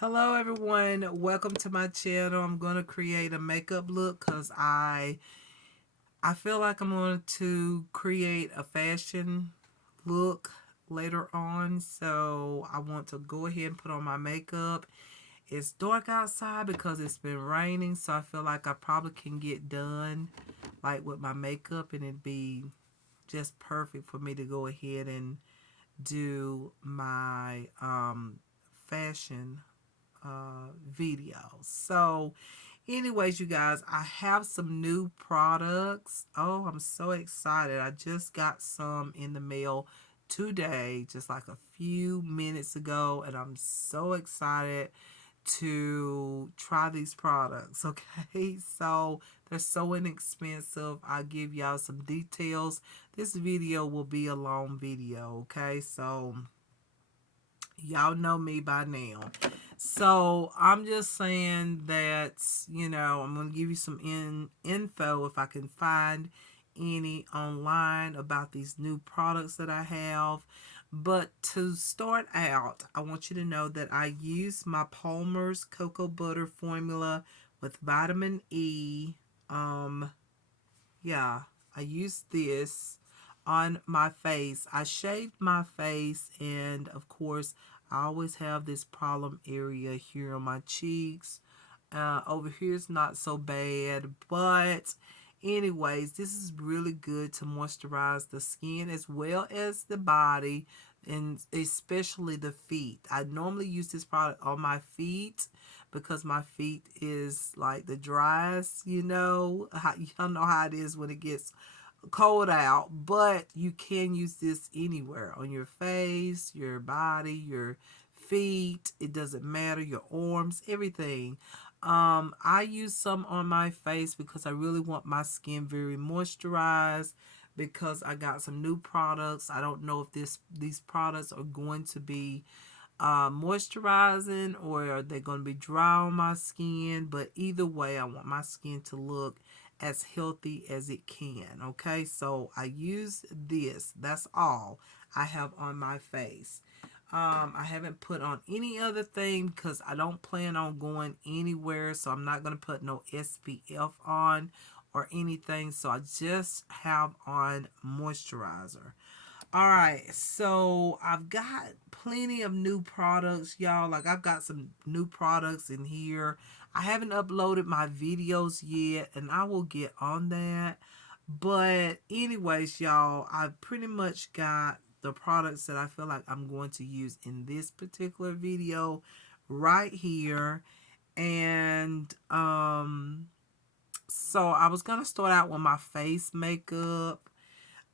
Hello everyone, welcome to my channel. I'm going to create a makeup look because I feel like I'm going to create a fashion look later on. So I want to go ahead and put on my makeup. It's dark outside because it's been raining, so I feel like I probably can get done like with my makeup and it'd be just perfect for me to go ahead and do my fashion videos. So, anyways, you guys, I have some new products. Oh, I'm so excited. I just got some in the mail today, just like a few minutes ago, and I'm so excited to try these products. Okay, so they're so inexpensive. I'll give y'all some details. This video will be a long video. Okay, so y'all know me by now. So I'm just saying that, I'm going to give you some info if I can find any online about these new products that I have. But to start out, I want you to know that I use my Palmer's cocoa butter formula with vitamin E. Um, yeah, I use this on my face. I shaved my face, and of course, I always have this problem area here on my cheeks. Over here is not so bad, but anyways, this is really good to moisturize the skin as well as the body, and especially the feet. I normally use this product on my feet because my feet is like the driest, y'all know how it is when it gets cold out, but you can use this anywhere on your face, your body, your feet. It doesn't matter, your arms, everything. I use some on my face because I really want my skin very moisturized because I got some new products. I don't know if these products are going to be moisturizing or are they going to be dry on my skin, but either way I want my skin to look as healthy as it can. Okay, so I use this. That's all I have on my face. I haven't put on any other thing because I don't plan on going anywhere, so I'm not going to put no SPF on or anything, so I just have on moisturizer. All right, so I've got plenty of new products, y'all. Like, I've got some new products in here. I haven't uploaded my videos yet, and I will get on that. But anyways, y'all, I've pretty much got the products that I feel like I'm going to use in this particular video right here. And so I was gonna start out with my face makeup.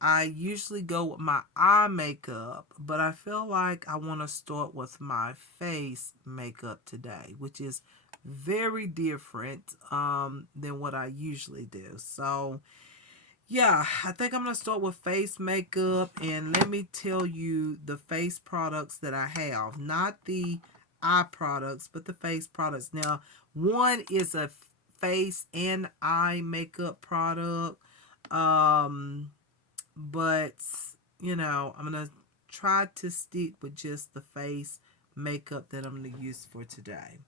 I usually go with my eye makeup, but I feel like I want to start with my face makeup today, which is very different than what I usually do. So, yeah, I think I'm going to start with face makeup, and let me tell you the face products that I have. Not the eye products, but the face products. Now, one is a face and eye makeup product. Um, but I'm gonna try to stick with just the face makeup that I'm gonna use for today.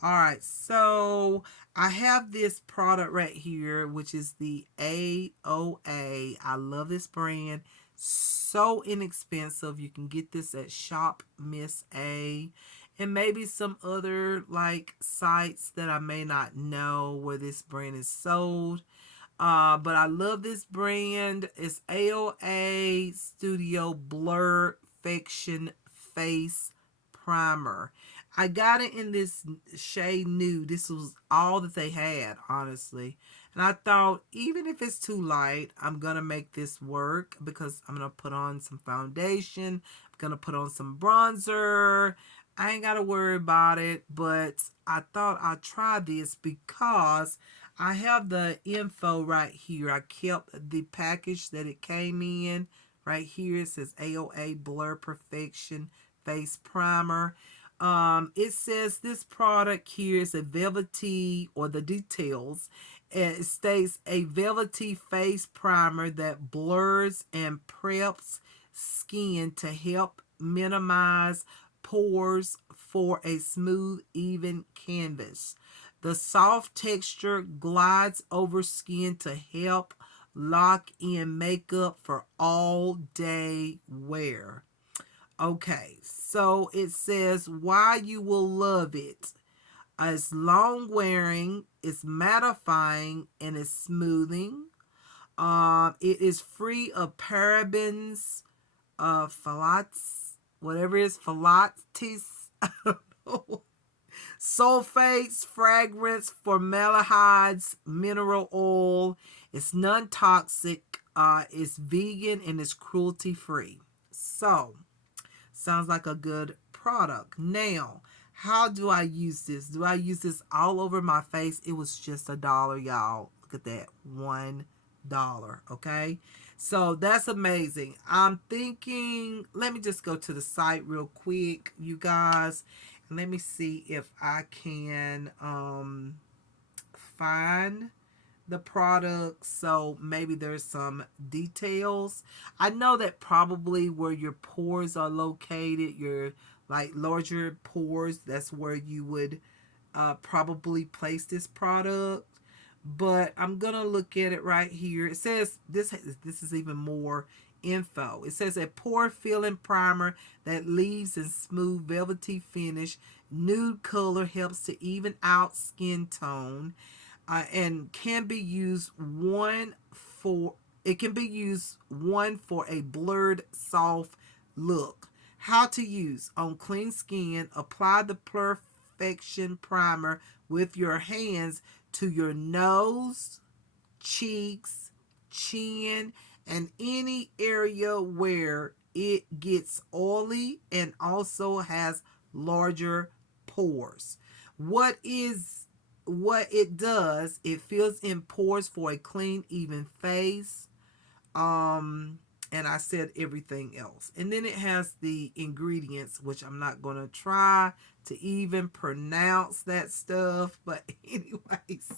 All right, so I have this product right here, which is the AOA. I love this brand. So inexpensive. You can get this at Shop Miss A and maybe some other like sites that I may not know where this brand is sold. But I love this brand. It's AOA Studio Blur Fiction Face Primer. I got it in this shade nude. This was all that they had, honestly. And I thought, even if it's too light, I'm going to make this work because I'm going to put on some foundation. I'm going to put on some bronzer. I ain't got to worry about it. But I thought I'd try this because I have the info right here. I kept the package that it came in. Right here it says AOA Blur Perfection Face Primer. It says this product here is a velvety, or the details. It states a velvety face primer that blurs and preps skin to help minimize pores for a smooth, even canvas. The soft texture glides over skin to help lock in makeup for all day wear. Okay, so it says why you will love it. It's long wearing, it's mattifying, and it's smoothing. It is free of parabens, phthalates, whatever it is, phthalates, I don't know, sulfates, fragrance, formaldehydes, mineral oil. It's non-toxic. It's vegan and it's cruelty free. So, sounds like a good product. Now, how do I use this? Do I use this all over my face? It was just $1, y'all. Look at that. $1. Okay. So that's amazing. I'm thinking, let me just go to the site real quick, you guys. And let me see if I can find the product, so maybe there's some details. I know that probably where your pores are located, your like larger pores, that's where you would probably place this product. But I'm gonna look at it right here. It says this is even more info. It says a pore filling primer that leaves in smooth velvety finish. Nude color helps to even out skin tone, and can be used one for a blurred soft look. How to use: on clean skin, apply the perfection primer with your hands to your nose, cheeks, chin, and any area where it gets oily and also has larger pores. What it does, it fills in pores for a clean, even face. And I said everything else. And then it has the ingredients, which I'm not going to try to even pronounce that stuff. But anyways,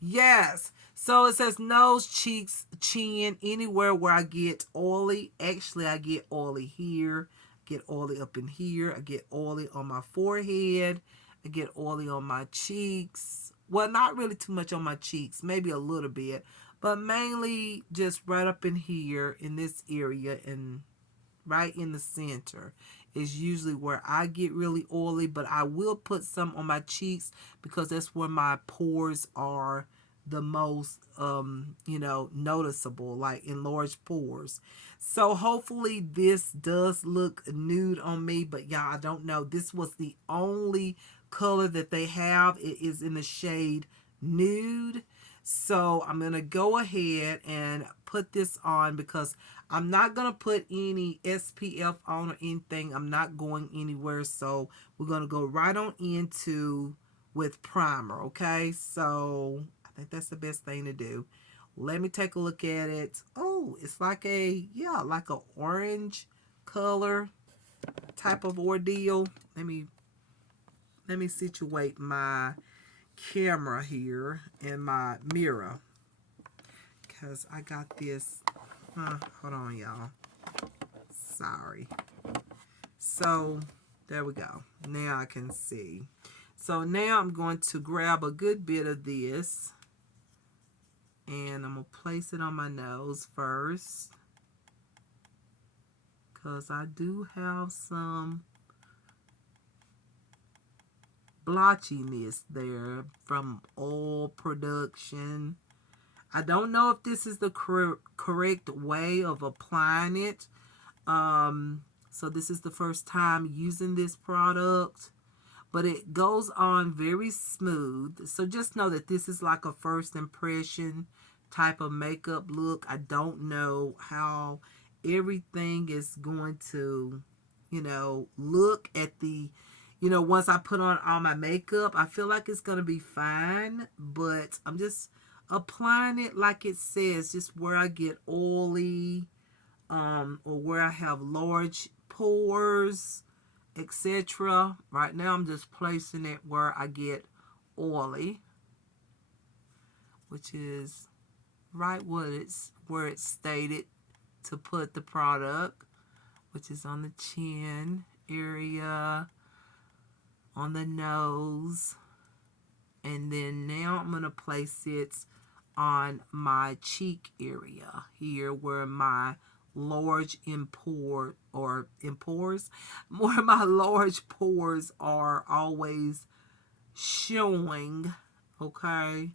yes. So it says nose, cheeks, chin, anywhere where I get oily. Actually, I get oily here. I get oily up in here. I get oily on my forehead. I get oily on my cheeks. Well, not really too much on my cheeks. Maybe a little bit. But mainly just right up in here in this area and right in the center is usually where I get really oily. But I will put some on my cheeks because that's where my pores are the most noticeable, like enlarged pores. So hopefully this does look nude on me, but y'all, I don't know. This was the only color that they have. It is in the shade nude. So I'm going to go ahead and put this on because I'm not going to put any SPF on or anything. I'm not going anywhere. So we're going to go right on into with primer. Okay. So I think that's the best thing to do. Let me take a look at it. Oh, it's like like a orange color type of ordeal. Let me situate my camera here in my mirror because I got this. Hold on, y'all. Sorry. So there we go. Now I can see. So now I'm going to grab a good bit of this and I'm going to place it on my nose first because I do have some blotchiness there from oil production. I don't know if this is the correct way of applying it. So this is the first time using this product, but it goes on very smooth. So just know that this is like a first impression type of makeup look. I don't know how everything is going to, look at the, once I put on all my makeup. I feel like it's going to be fine, but I'm just applying it like it says, just where I get oily, or where I have large pores, etc. Right now I'm just placing it where I get oily, which is right where it's stated to put the product, which is on the chin area, on the nose, and then now I'm going to place it on my cheek area here where my large pores, where my large pores are always showing. Okay,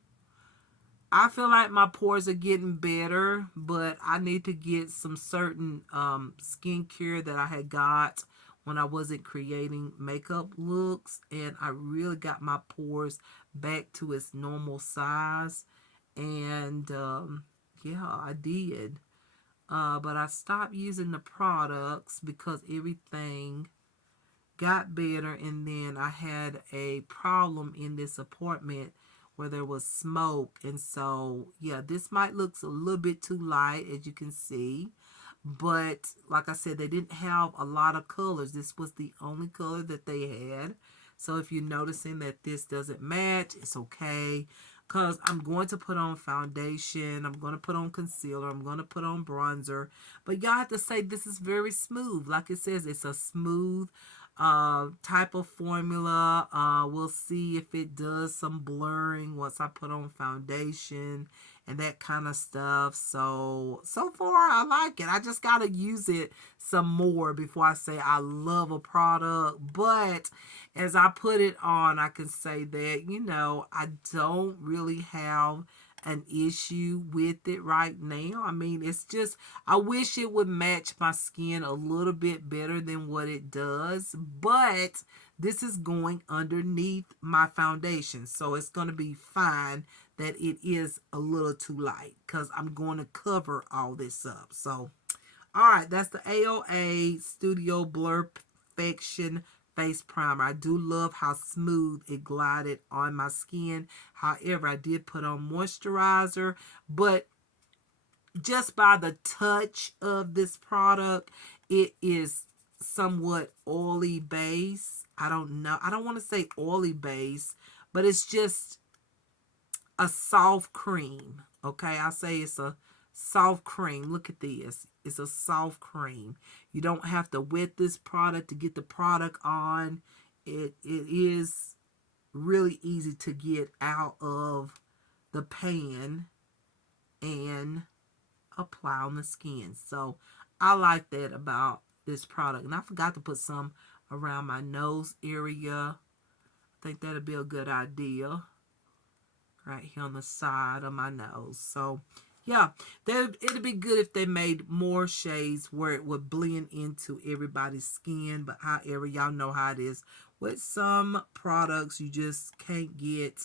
I feel like my pores are getting better, but I need to get some certain skincare that I had got when I wasn't creating makeup looks, and I really got my pores back to its normal size. And yeah, I did. But I stopped using the products because everything got better, and then I had a problem in this apartment where there was smoke, and so yeah, this might look a little bit too light, as you can see, but like I said, they didn't have a lot of colors. This was the only color that they had. So if you're noticing that this doesn't match, it's okay, because I'm going to put on foundation, I'm going to put on concealer, I'm going to put on bronzer, but y'all have to say this is very smooth. Like it says, it's a smooth type of formula. We'll see if it does some blurring once I put on foundation and that kind of stuff. So far I like it. I just got to use it some more before I say I love a product. But as I put it on, I can say that, I don't really have an issue with it right now. I mean, it's just, I wish it would match my skin a little bit better than what it does, but this is going underneath my foundation, so it's going to be fine that it is a little too light because I'm going to cover all this up. So all right, that's the AOA Studio Blur Perfection Face Primer. I do love how smooth it glided on my skin. However, I did put on moisturizer, but just by the touch of this product, it is somewhat oily base. I don't know. I don't want to say oily base, but it's just a soft cream. Okay, I say it's a soft cream. Look at this. It's a soft cream. You don't have to wet this product to get the product on. It is really easy to get out of the pan and apply on the skin. So I like that about this product. And I forgot to put some around my nose area. I think that'd be a good idea. Right here on the side of my nose. So yeah, it'd be good if they made more shades where it would blend into everybody's skin. But however, y'all know how it is with some products. You just can't get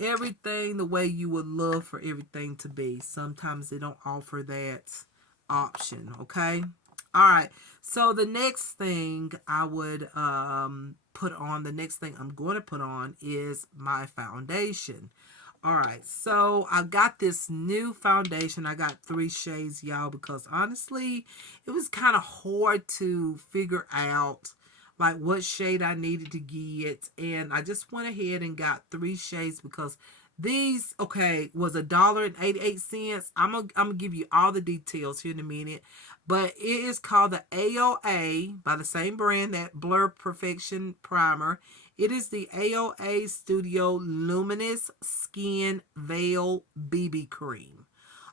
everything the way you would love for everything to be. Sometimes they don't offer that option. Okay. All right. So the next thing I would put on, the next thing I'm going to put on is my foundation. All right, so I got this new foundation. I got 3 shades, y'all, because honestly, it was kind of hard to figure out like what shade I needed to get. And I just went ahead and got 3 shades because these, okay, was $1.88. I'm gonna give you all the details here in a minute. But it is called the AOA by the same brand, that Blur Perfection Primer. It is the AOA Studio Luminous Skin Veil BB Cream.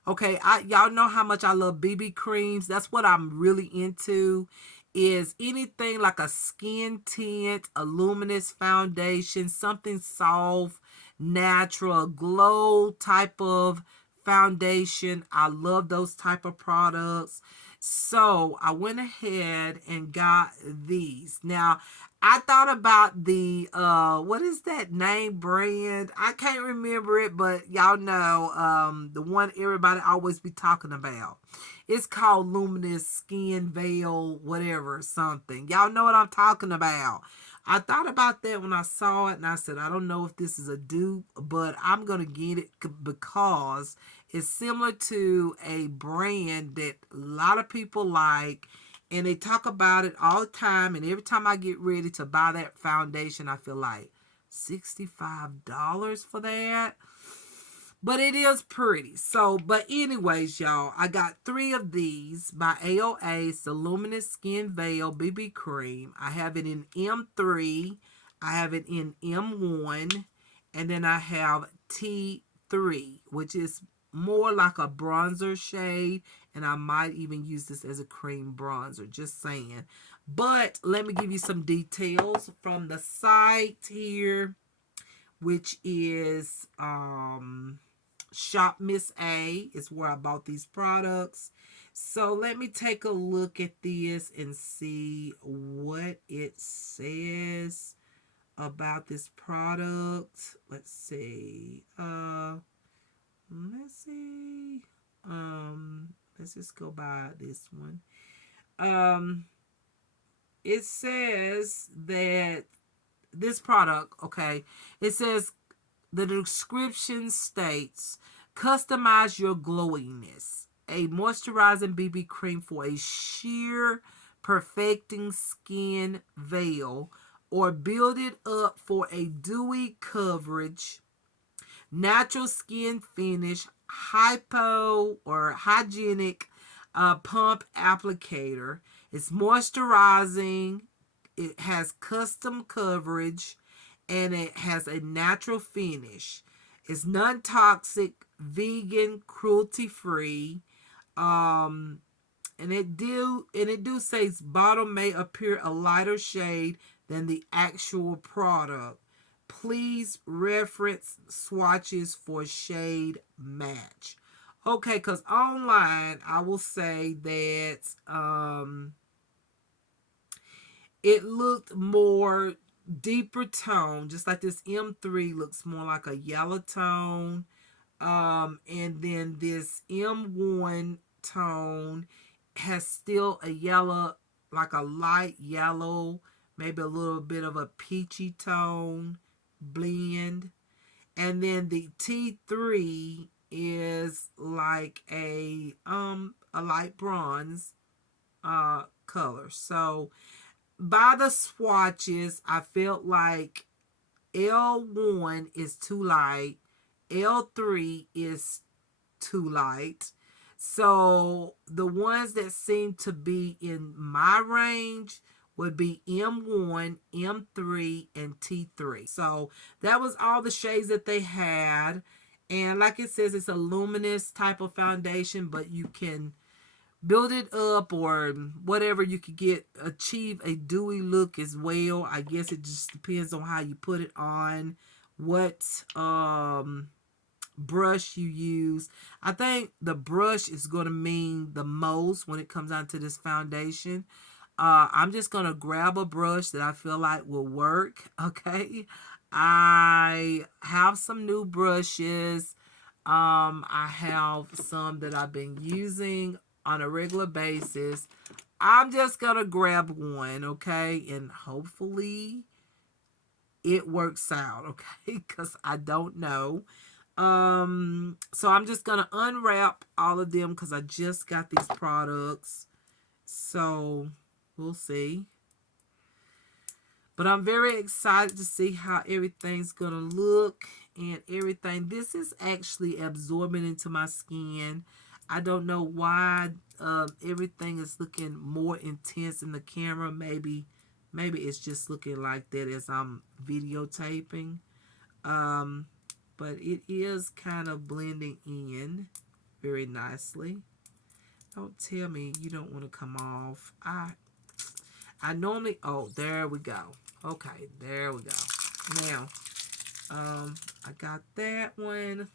Okay, y'all know how much I love BB creams. That's what I'm really into, is anything like a skin tint, a luminous foundation, something soft, natural, glow type of foundation. I love those type of products. So I went ahead and got these. Now, I thought about the, what is that name brand? I can't remember it, but y'all know, the one everybody always be talking about. It's called Luminous Skin Veil, whatever, something. Y'all know what I'm talking about. I thought about that when I saw it, and I said, I don't know if this is a dupe, but I'm going to get it because it's similar to a brand that a lot of people like, and they talk about it all the time. And every time I get ready to buy that foundation, I feel like $65 for that. But it is pretty. So, but anyways, y'all, I got 3 of these by AOA. It's the Luminous Skin Veil BB Cream. I have it in M3. I have it in M1. And then I have T3, which is more like a bronzer shade. And I might even use this as a cream bronzer. Just saying. But let me give you some details from the site here, which is Shop Miss A is where I bought these products. So let me take a look at this and see what it says about this product. Let's see. Let's see. Let's just go by this one. It says that this product, okay, it says the description states, customize your glowiness. A moisturizing BB cream for a sheer, perfecting skin veil, or build it up for a dewy coverage, natural skin finish, hypo or hygienic pump applicator. It's moisturizing. It has custom coverage and it has a natural finish. It's non-toxic, vegan, cruelty-free. And it do say its bottle may appear a lighter shade than the actual product. Please reference swatches for shade match. Okay, because online I will say that it looked more deeper tone, just like this M3 looks more like a yellow tone. And then this M1 tone has still a yellow, like a light yellow, maybe a little bit of a peachy tone blend. And then the T3 is like a light bronze color. So by the swatches, I felt like L1 is too light, L3 is too light. So the ones that seem to be in my range would be M1, M3, and T3. So that was all the shades that they had. And like it says, it's a luminous type of foundation, but you can build it up or whatever. You could achieve a dewy look as well. I guess it just depends on how you put it on, what brush you use. I think the brush is going to mean the most when it comes down to this foundation. I'm just going to grab a brush that I feel like will work. Okay. I have some new brushes. I have some that I've been using on a regular basis. I'm just going to grab one. Okay. And hopefully it works out. Okay. Because I don't know. So I'm just gonna unwrap all of them because I just got these products. So we'll see. But I'm very excited to see how everything's gonna look and everything. This is actually absorbing into my skin. I don't know why everything is looking more intense in the camera. Maybe it's just looking like that as I'm videotaping. But it is kind of blending in very nicely. Don't tell me you don't want to come off. I normally, oh, there we go. Okay, there we go. Now, I got that one,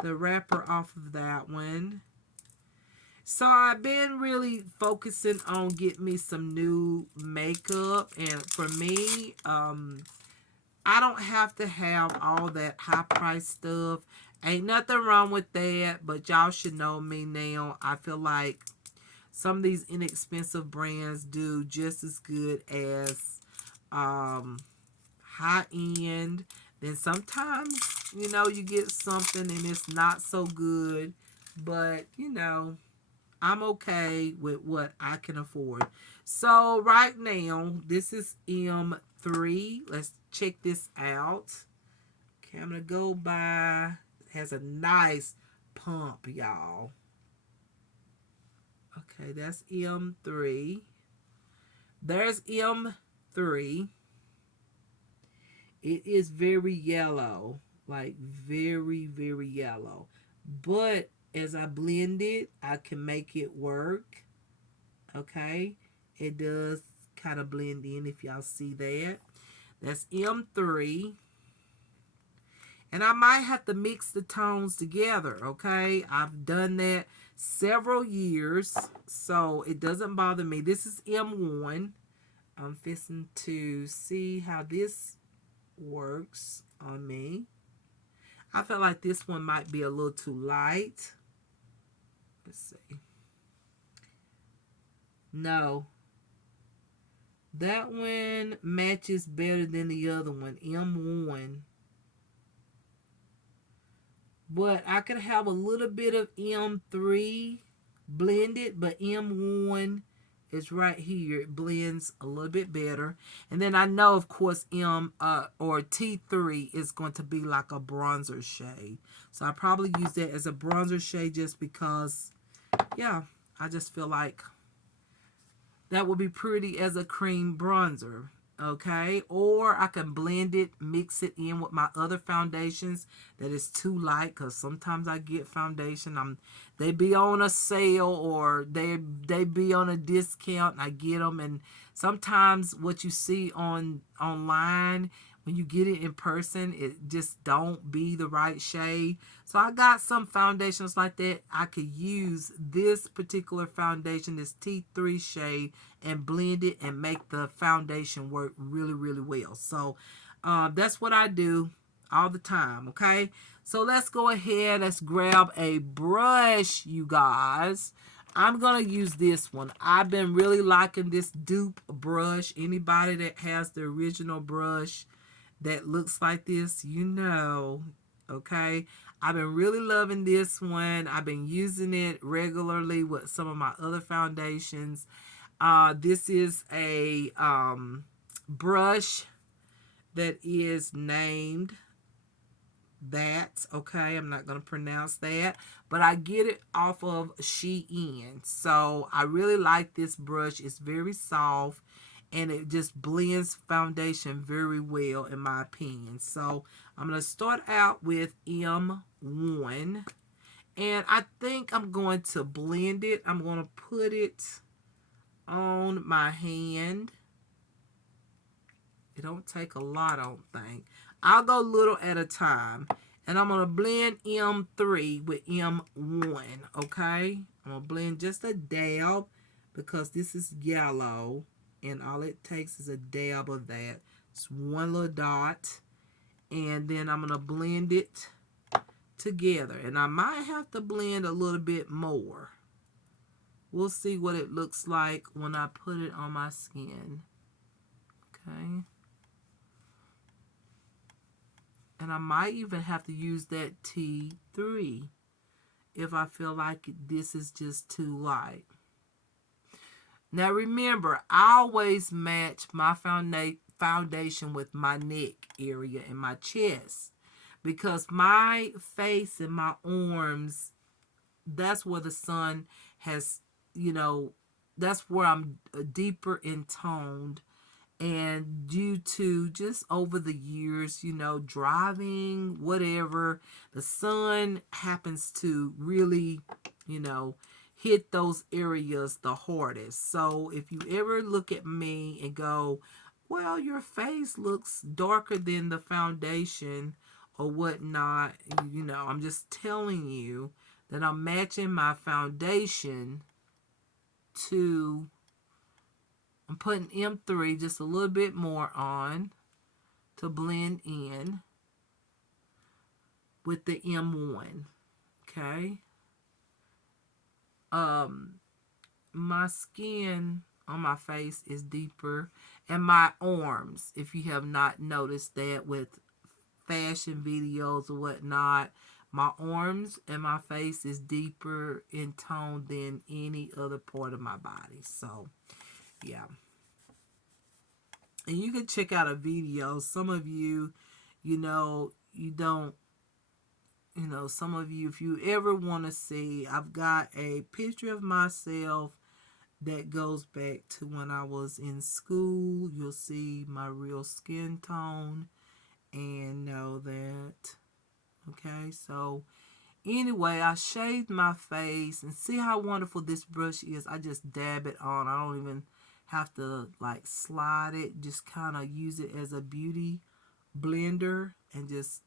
the wrapper off of that one. So I've been really focusing on getting me some new makeup, and for me, I don't have to have all that high price stuff. Ain't nothing wrong with that, but y'all should know me now. I feel like some of these inexpensive brands do just as good as high end. Then sometimes, you get something and it's not so good, but I'm okay with what I can afford. So right now, this is M3. Let's check this out. Okay, I'm going to go by has a nice pump, y'all. Okay, that's M3. There's M3. It is very yellow, like very, very yellow. But as I blend it, I can make it work. Okay, it does kind of blend in if y'all see that. That's M3. And I might have to mix the tones together, okay? I've done that several years, so it doesn't bother me. This is M1. I'm fixing to see how this works on me. I feel like this one might be a little too light. Let's see. No. That one matches better than the other one, M1. But I could have a little bit of M3 blended, but M1 is right here. It blends a little bit better. And then I know, of course, or T3 is going to be like a bronzer shade. So I probably use that as a bronzer shade just because, yeah, I just feel like that would be pretty as a cream bronzer. Okay, or I can blend it, mix it in with my other foundations that is too light, because sometimes I get foundation, they be on a sale or they be on a discount and I get them, and sometimes what you see online, when you get it in person, it just don't be the right shade. So I got some foundations like that. I could use this particular foundation, this T3 shade, and blend it and make the foundation work really, really well. So that's what I do all the time, okay? So let's go ahead. Let's grab a brush, you guys. I'm going to use this one. I've been really liking this dupe brush. Anybody that has the original brush that looks like this, you know, okay? I've been really loving this one. I've been using it regularly with some of my other foundations. This is a brush that is named that, okay? I'm not going to pronounce that, but I get it off of Shein. So I really like this brush. It's very soft and it just blends foundation very well in my opinion. So I'm going to start out with M1 and I think I'm going to blend it. I'm going to put it on my hand. It don't take a lot, I don't think. I'll go little at a time. And I'm going to blend M3 with M1, okay? I'm going to blend just a dab because this is yellow. And all it takes is a dab of that. It's one little dot. And then I'm going to blend it together. And I might have to blend a little bit more. We'll see what it looks like when I put it on my skin. Okay. And I might even have to use that T3 if I feel like this is just too light. Now remember, I always match my foundation with my neck area and my chest. Because my face and my arms, that's where the sun has, that's where I'm deeper in toned. And due to just over the years, driving, whatever, the sun happens to really, hit those areas the hardest. So if you ever look at me and go, well, your face looks darker than the foundation or whatnot, I'm just telling you that I'm matching my foundation to, I'm putting M3 just a little bit more on to blend in with the M1. Okay. My skin on my face is deeper, and my arms, if you have not noticed that with fashion videos or whatnot, my arms and my face is deeper in tone than any other part of my body. So yeah. And you can check out a video. Some of you, you don't, you know, some of you, if you ever want to see, I've got a picture of myself that goes back to when I was in school. You'll see my real skin tone and know that. Okay, so anyway, I shaved my face and see how wonderful this brush is. I just dab it on. I don't even have to like slide it. Just kind of use it as a beauty blender and just,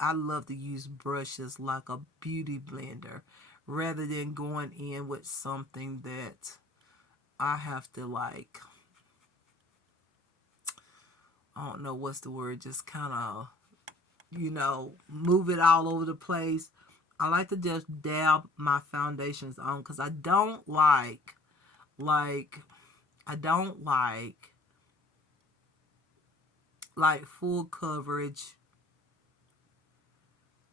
I love to use brushes like a beauty blender rather than going in with something that I have to like, I don't know what's the word, just kind of, you know, move it all over the place. I like to just dab my foundations on because I don't I don't like full coverage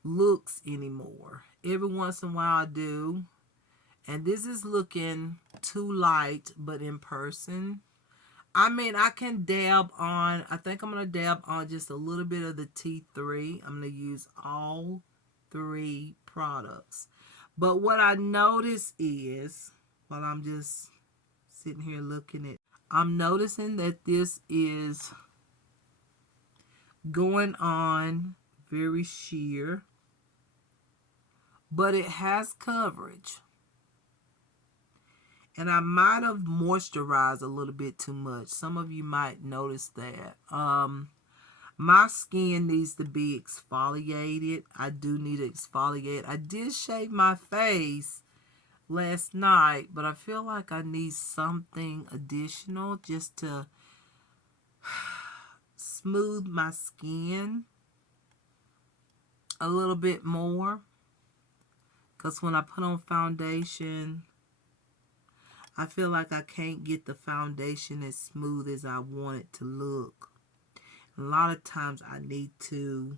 looks anymore. Every once in a while I do. And this is looking too light, but in person, I mean, I can dab on, I think I'm going to dab on just a little bit of the T3. I'm going to use all 3 products. But what I notice is, while I'm just sitting here looking at, I'm noticing that this is going on very sheer, but it has coverage. And I might have moisturized a little bit too much. Some of you might notice that. My skin needs to be exfoliated. I do need to exfoliate. I did shave my face last night, but I feel like I need something additional just to smooth my skin a little bit more. Because when I put on foundation, I feel like I can't get the foundation as smooth as I want it to look. A lot of times I need to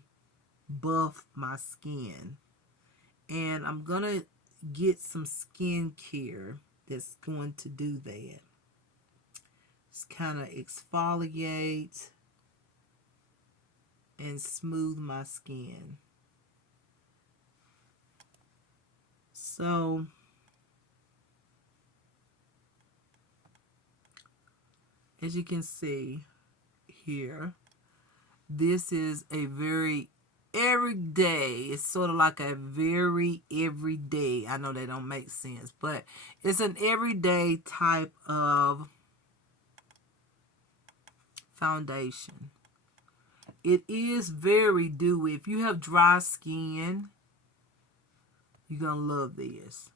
buff my skin. And I'm going to get some skincare that's going to do that. Just kind of exfoliate and smooth my skin. So as you can see here, this is a very everyday, it's sort of like a very everyday, I know they don't make sense, but it's an everyday type of foundation. It is very dewy. If you have dry skin, you're going to love this.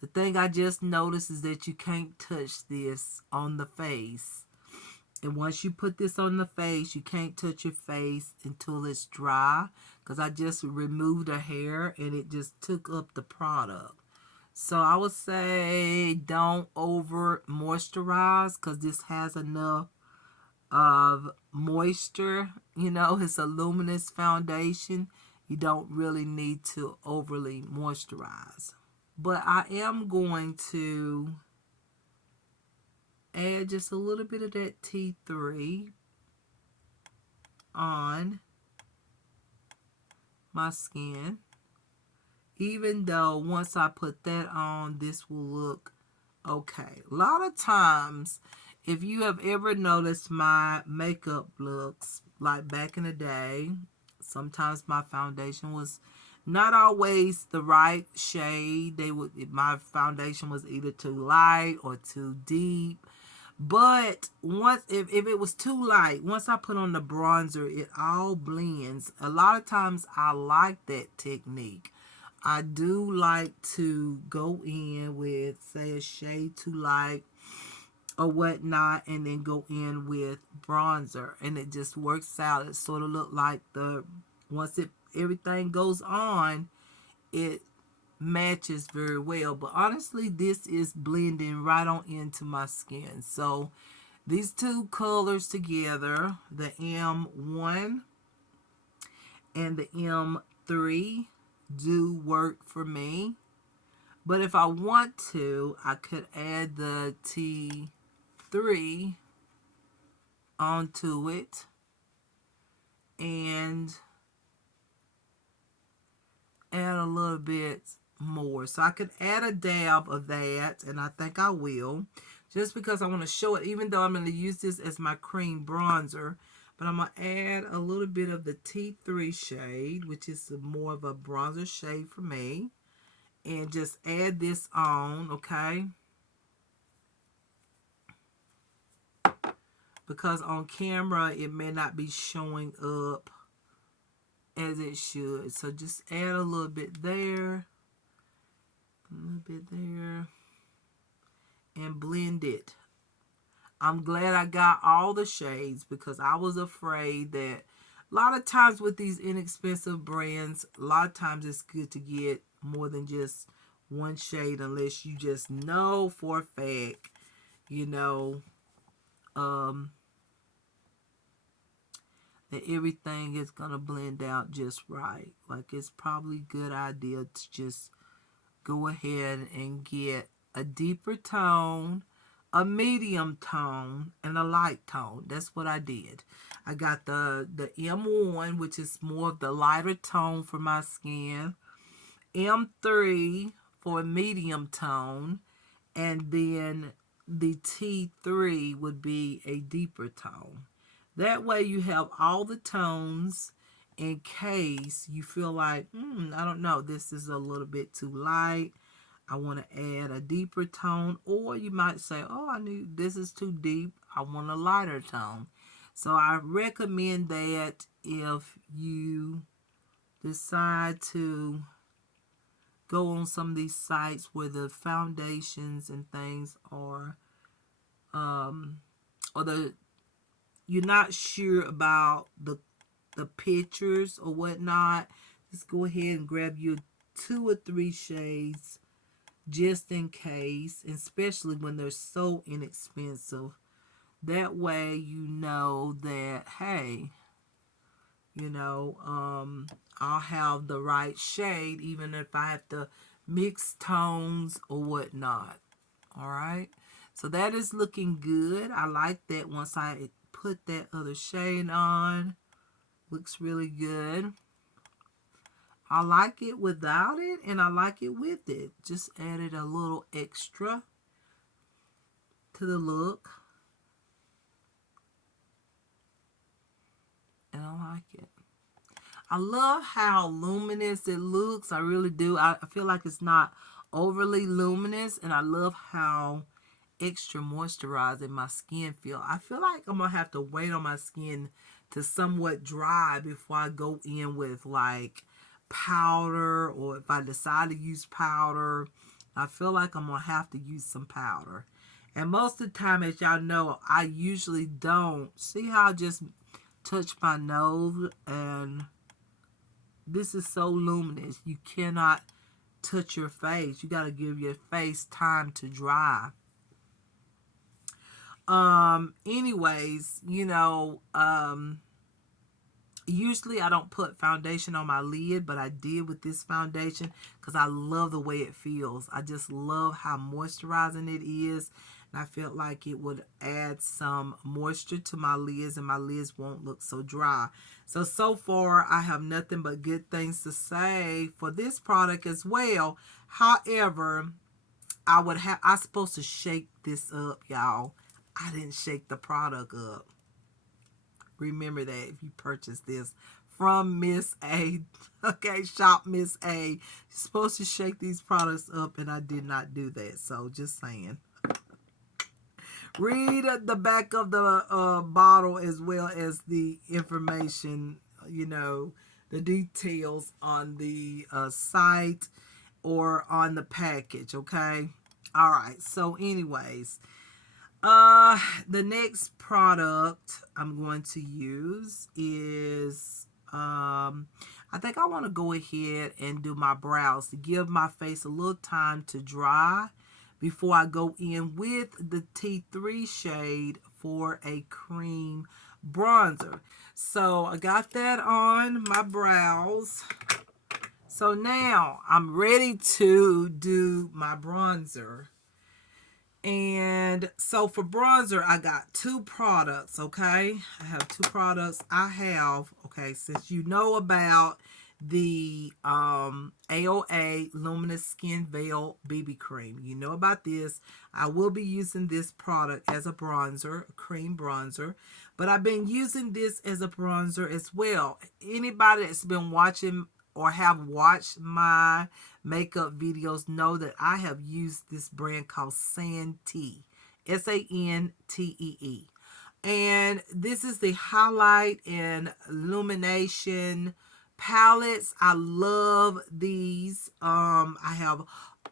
The thing I just noticed is that you can't touch this on the face. And once you put this on the face, you can't touch your face until it's dry. Because I just removed the hair and it just took up the product. So I would say don't over moisturize because this has enough of moisture. You know, it's a luminous foundation. You don't really need to overly moisturize. But I am going to add just a little bit of that T3 on my skin. Even though once I put that on, this will look okay. A lot of times, if you have ever noticed my makeup looks, like back in the day, sometimes my foundation was not always the right shade. My foundation was either too light or too deep. But once, if it was too light, once I put on the bronzer, it all blends. A lot of times I like that technique. I do like to go in with, say, a shade too light or whatnot, and then go in with bronzer, and it just works out. It sort of look like once everything goes on, it matches very well. But honestly, this is blending right on into my skin. So these 2 colors together, the M1 and the M3, do work for me. But if I want to, I could add the T3 onto it and little bit more. So I could add a dab of that, and I think I will. Just because I want to show it, even though I'm going to use this as my cream bronzer. But I'm going to add a little bit of the T3 shade, which is more of a bronzer shade for me. And just add this on, okay? Because on camera, it may not be showing up as it should. So just add a little bit there. A little bit there. And blend it. I'm glad I got all the shades because I was afraid that a lot of times with these inexpensive brands, a lot of times it's good to get more than just one shade unless you just know for a fact, you know, that everything is going to blend out just right. Like it's probably a good idea to just go ahead and get a deeper tone, a medium tone, and a light tone. That's what I did. I got the M1, which is more of the lighter tone for my skin, M3 for a medium tone, and then the T3 would be a deeper tone. That way you have all the tones in case you feel like, I don't know, this is a little bit too light. I want to add a deeper tone. Or you might say, oh, I knew this is too deep. I want a lighter tone. So I recommend that if you decide to go on some of these sites where the foundations and things are, you're not sure about the pictures or whatnot, just go ahead and grab you 2 or 3 shades just in case, especially when they're so inexpensive. That way you know that, hey, you know, I'll have the right shade even if I have to mix tones or whatnot. All right. So that is looking good. I like that once I put that other shade on. Looks really good. I like it without it and I like it with it. Just added a little extra to the look. And I like it. I love how luminous it looks. I really do. I feel like it's not overly luminous. And I love how extra moisturizing my skin feel. I feel like I'm going to have to wait on my skin to somewhat dry before I go in with like powder, or if I decide to use powder, I feel like I'm going to have to use some powder. And most of the time, as y'all know, I usually don't. See how I just touch my nose, and this is so luminous. You cannot touch your face. You got to give your face time to dry. Anyways, you know, usually I don't put foundation on my lid, but I did with this foundation because I love the way it feels. I just love how moisturizing it is. And I felt like it would add some moisture to my lids and my lids won't look so dry. So far I have nothing but good things to say for this product as well. However, I'm supposed to shake this up, y'all. I didn't shake the product up. Remember that if you purchase this from Miss A. Okay, shop Miss A. You're supposed to shake these products up, and I did not do that. So just saying. Read the back of the bottle as well as the information, you know, the details on the site or on the package, okay? All right, so anyways, the next product I'm going to use is, I think I want to go ahead and do my brows to give my face a little time to dry before I go in with the T3 shade for a cream bronzer. So I got that on my brows. So now I'm ready to do my bronzer. And so for bronzer, I got 2 products, okay? I have 2 products. Okay, since you know about the AOA Luminous Skin Veil BB Cream. You know about this. I will be using this product as a bronzer, a cream bronzer. But I've been using this as a bronzer as well. Anybody that's been watching or have watched my makeup videos know that I have used this brand called Santee. Santee. And this is the highlight and illumination palettes. I love these. I have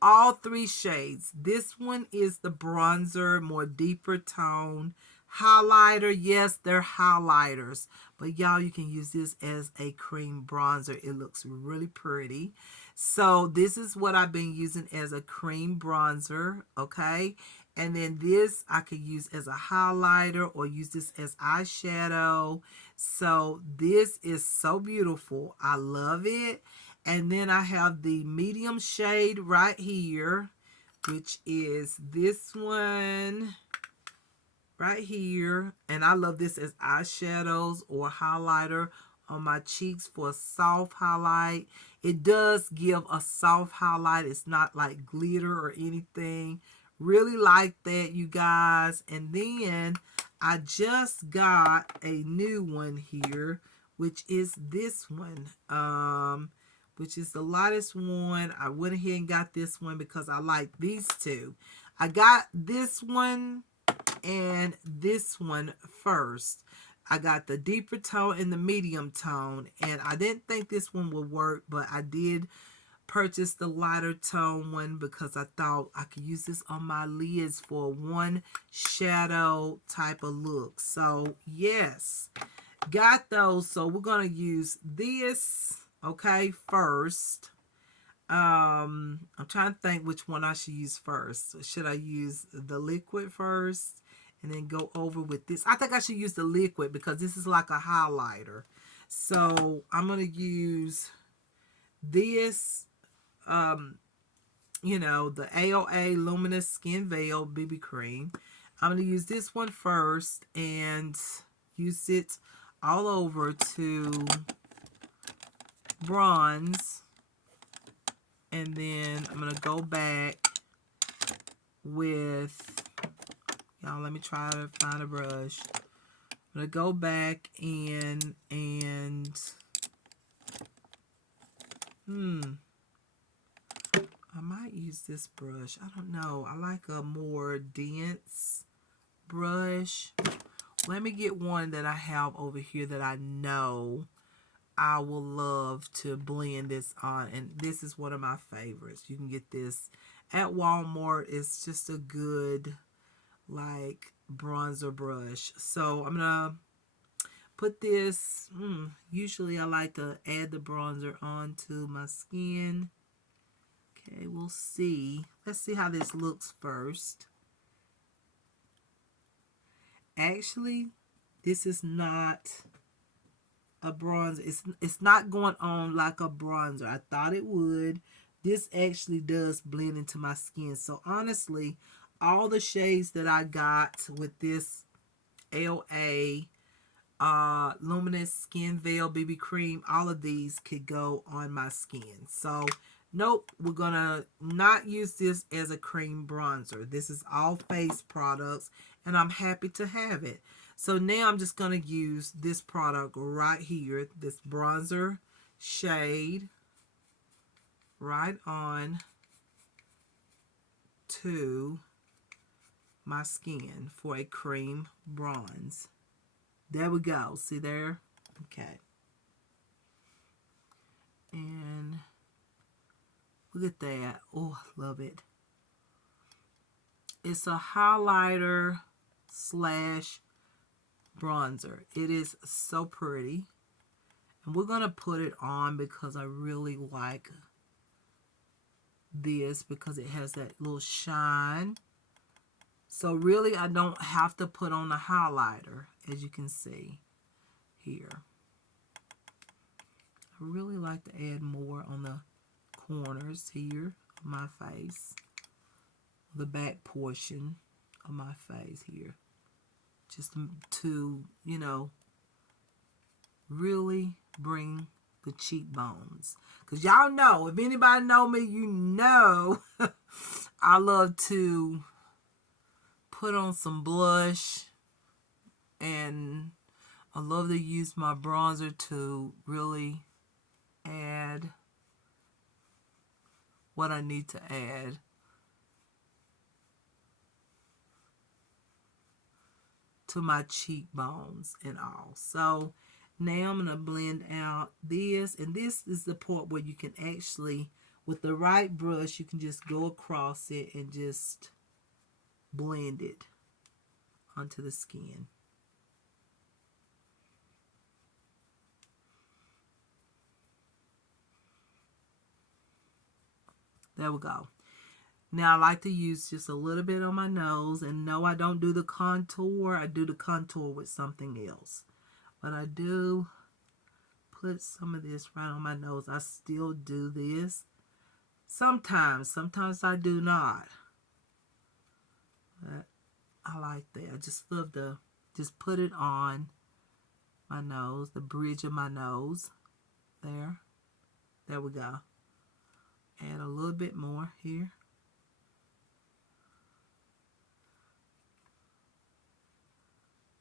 all three shades. This one is the bronzer, more deeper tone. Highlighter, yes, they're highlighters, but y'all, you can use this as a cream bronzer. It looks really pretty. So this is what I've been using as a cream bronzer, okay? And then this I could use as a highlighter or use this as eyeshadow. So this is so beautiful. I love it. And then I have the medium shade right here, which is this one right here. And I love this as eyeshadows or highlighter on my cheeks for a soft highlight. It does give a soft highlight. It's not like glitter or anything. Really like that, you guys. And then I just got a new one here, which is this one, which is the lightest one. I went ahead and got this one because I like these two. I got this one and this one first. I got the deeper tone and the medium tone, and I didn't think this one would work, but I did purchase the lighter tone one because I thought I could use this on my lids for one shadow type of look. So yes, got those. So we're gonna use this, okay, first. I'm trying to think which one I should use first. Should I use the liquid first and then go over with this? I think I should use the liquid because this is like a highlighter. So I'm going to use this, you know, the AOA Luminous Skin Veil BB Cream. I'm going to use this one first and use it all over to bronze. And then I'm going to go back with, y'all, let me try to find a brush. I'm going to go back in and, I might use this brush. I don't know. I like a more dense brush. Let me get one that I have over here that I know I will love to blend this on, and this is one of my favorites. You can get this at Walmart. It's just a good like bronzer brush. So I'm gonna put this, usually I like to add the bronzer onto my skin. Okay, we'll see. Let's see how this looks first. Actually, this is not a bronzer. It's not going on like a bronzer. I thought it would. This actually does blend into my skin. So honestly, all the shades that I got with this LA Luminous Skin Veil BB Cream, all of these could go on my skin. So nope, we're gonna not use this as a cream bronzer. This is all face products, and I'm happy to have it. So now I'm just going to use this product right here, this bronzer shade, right on to my skin for a cream bronze. There we go. See there? Okay. And look at that. Oh, love it. It's a highlighter slash bronzer. It is so pretty. And we're going to put it on because I really like this because it has that little shine. So really I don't have to put on a highlighter, as you can see here. I really like to add more on the corners here of my face, the back portion of my face here, just to, you know, really bring the cheekbones. Because y'all know, if anybody know me, you know I love to put on some blush, and I love to use my bronzer to really add what I need to add. To my cheekbones and all. So now I'm going to blend out this, and this is the part where you can actually, with the right brush, you can just go across it and just blend it onto the skin. There we go. Now I like to use just a little bit on my nose, and no, I don't do the contour. I do the contour with something else. But I do put some of this right on my nose. I still do this. Sometimes I do not. But I like that. I just love to just put it on my nose, the bridge of my nose. There. There we go. Add a little bit more here.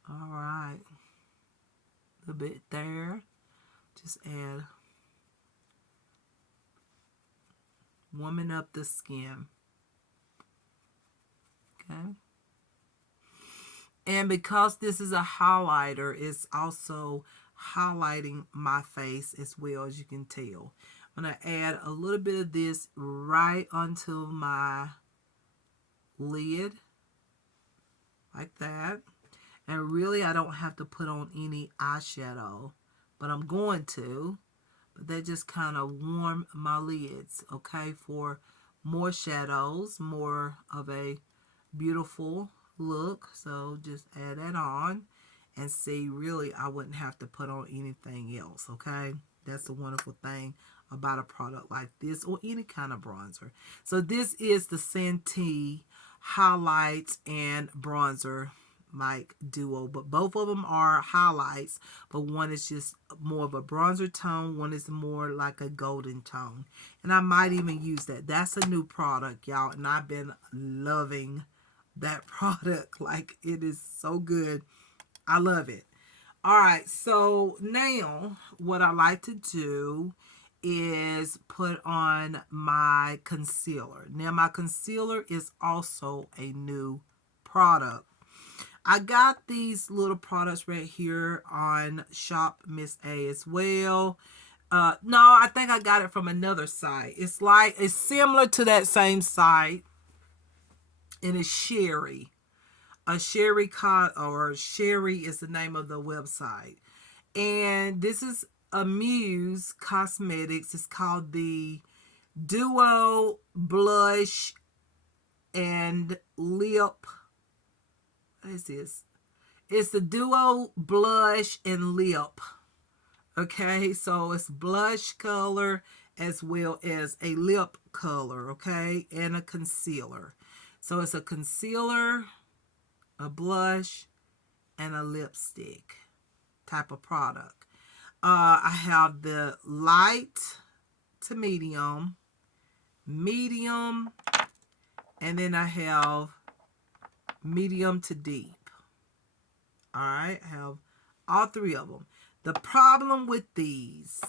All right. A little bit there. Just add. Warming up the skin. Okay. And because this is a highlighter, it's also highlighting my face as well, as you can tell. I'm going to add a little bit of this right onto my lid. Like that. And really, I don't have to put on any eyeshadow, but I'm going to. But that just kind of warm my lids, okay, for more shadows, more of a beautiful look. So just add that on, and see, really, I wouldn't have to put on anything else, okay? That's the wonderful thing about a product like this, or any kind of bronzer. So this is the Santee highlights and bronzer like duo, but both of them are highlights, but one is just more of a bronzer tone, one is more like a golden tone, and I might even use that. That's a new product, y'all, and I've been loving that product. Like, it is so good. I love it. All right, so now what I like to do is put on my concealer. Now my concealer is also a new product. I got these little products right here on Shop Miss A as well. No, I think I got it from another site. It's similar to that same site, and it's Sherry. Sherry is the name of the website. And this is a Muse Cosmetics. It's called the Duo Blush and Lip. What is this? It's the Duo Blush and Lip. Okay, so it's blush color as well as a lip color, okay, and a concealer. So it's a concealer, a blush, and a lipstick type of product. I have the light to medium, medium, and then I have medium to deep. All right, I have all three of them. The problem with these,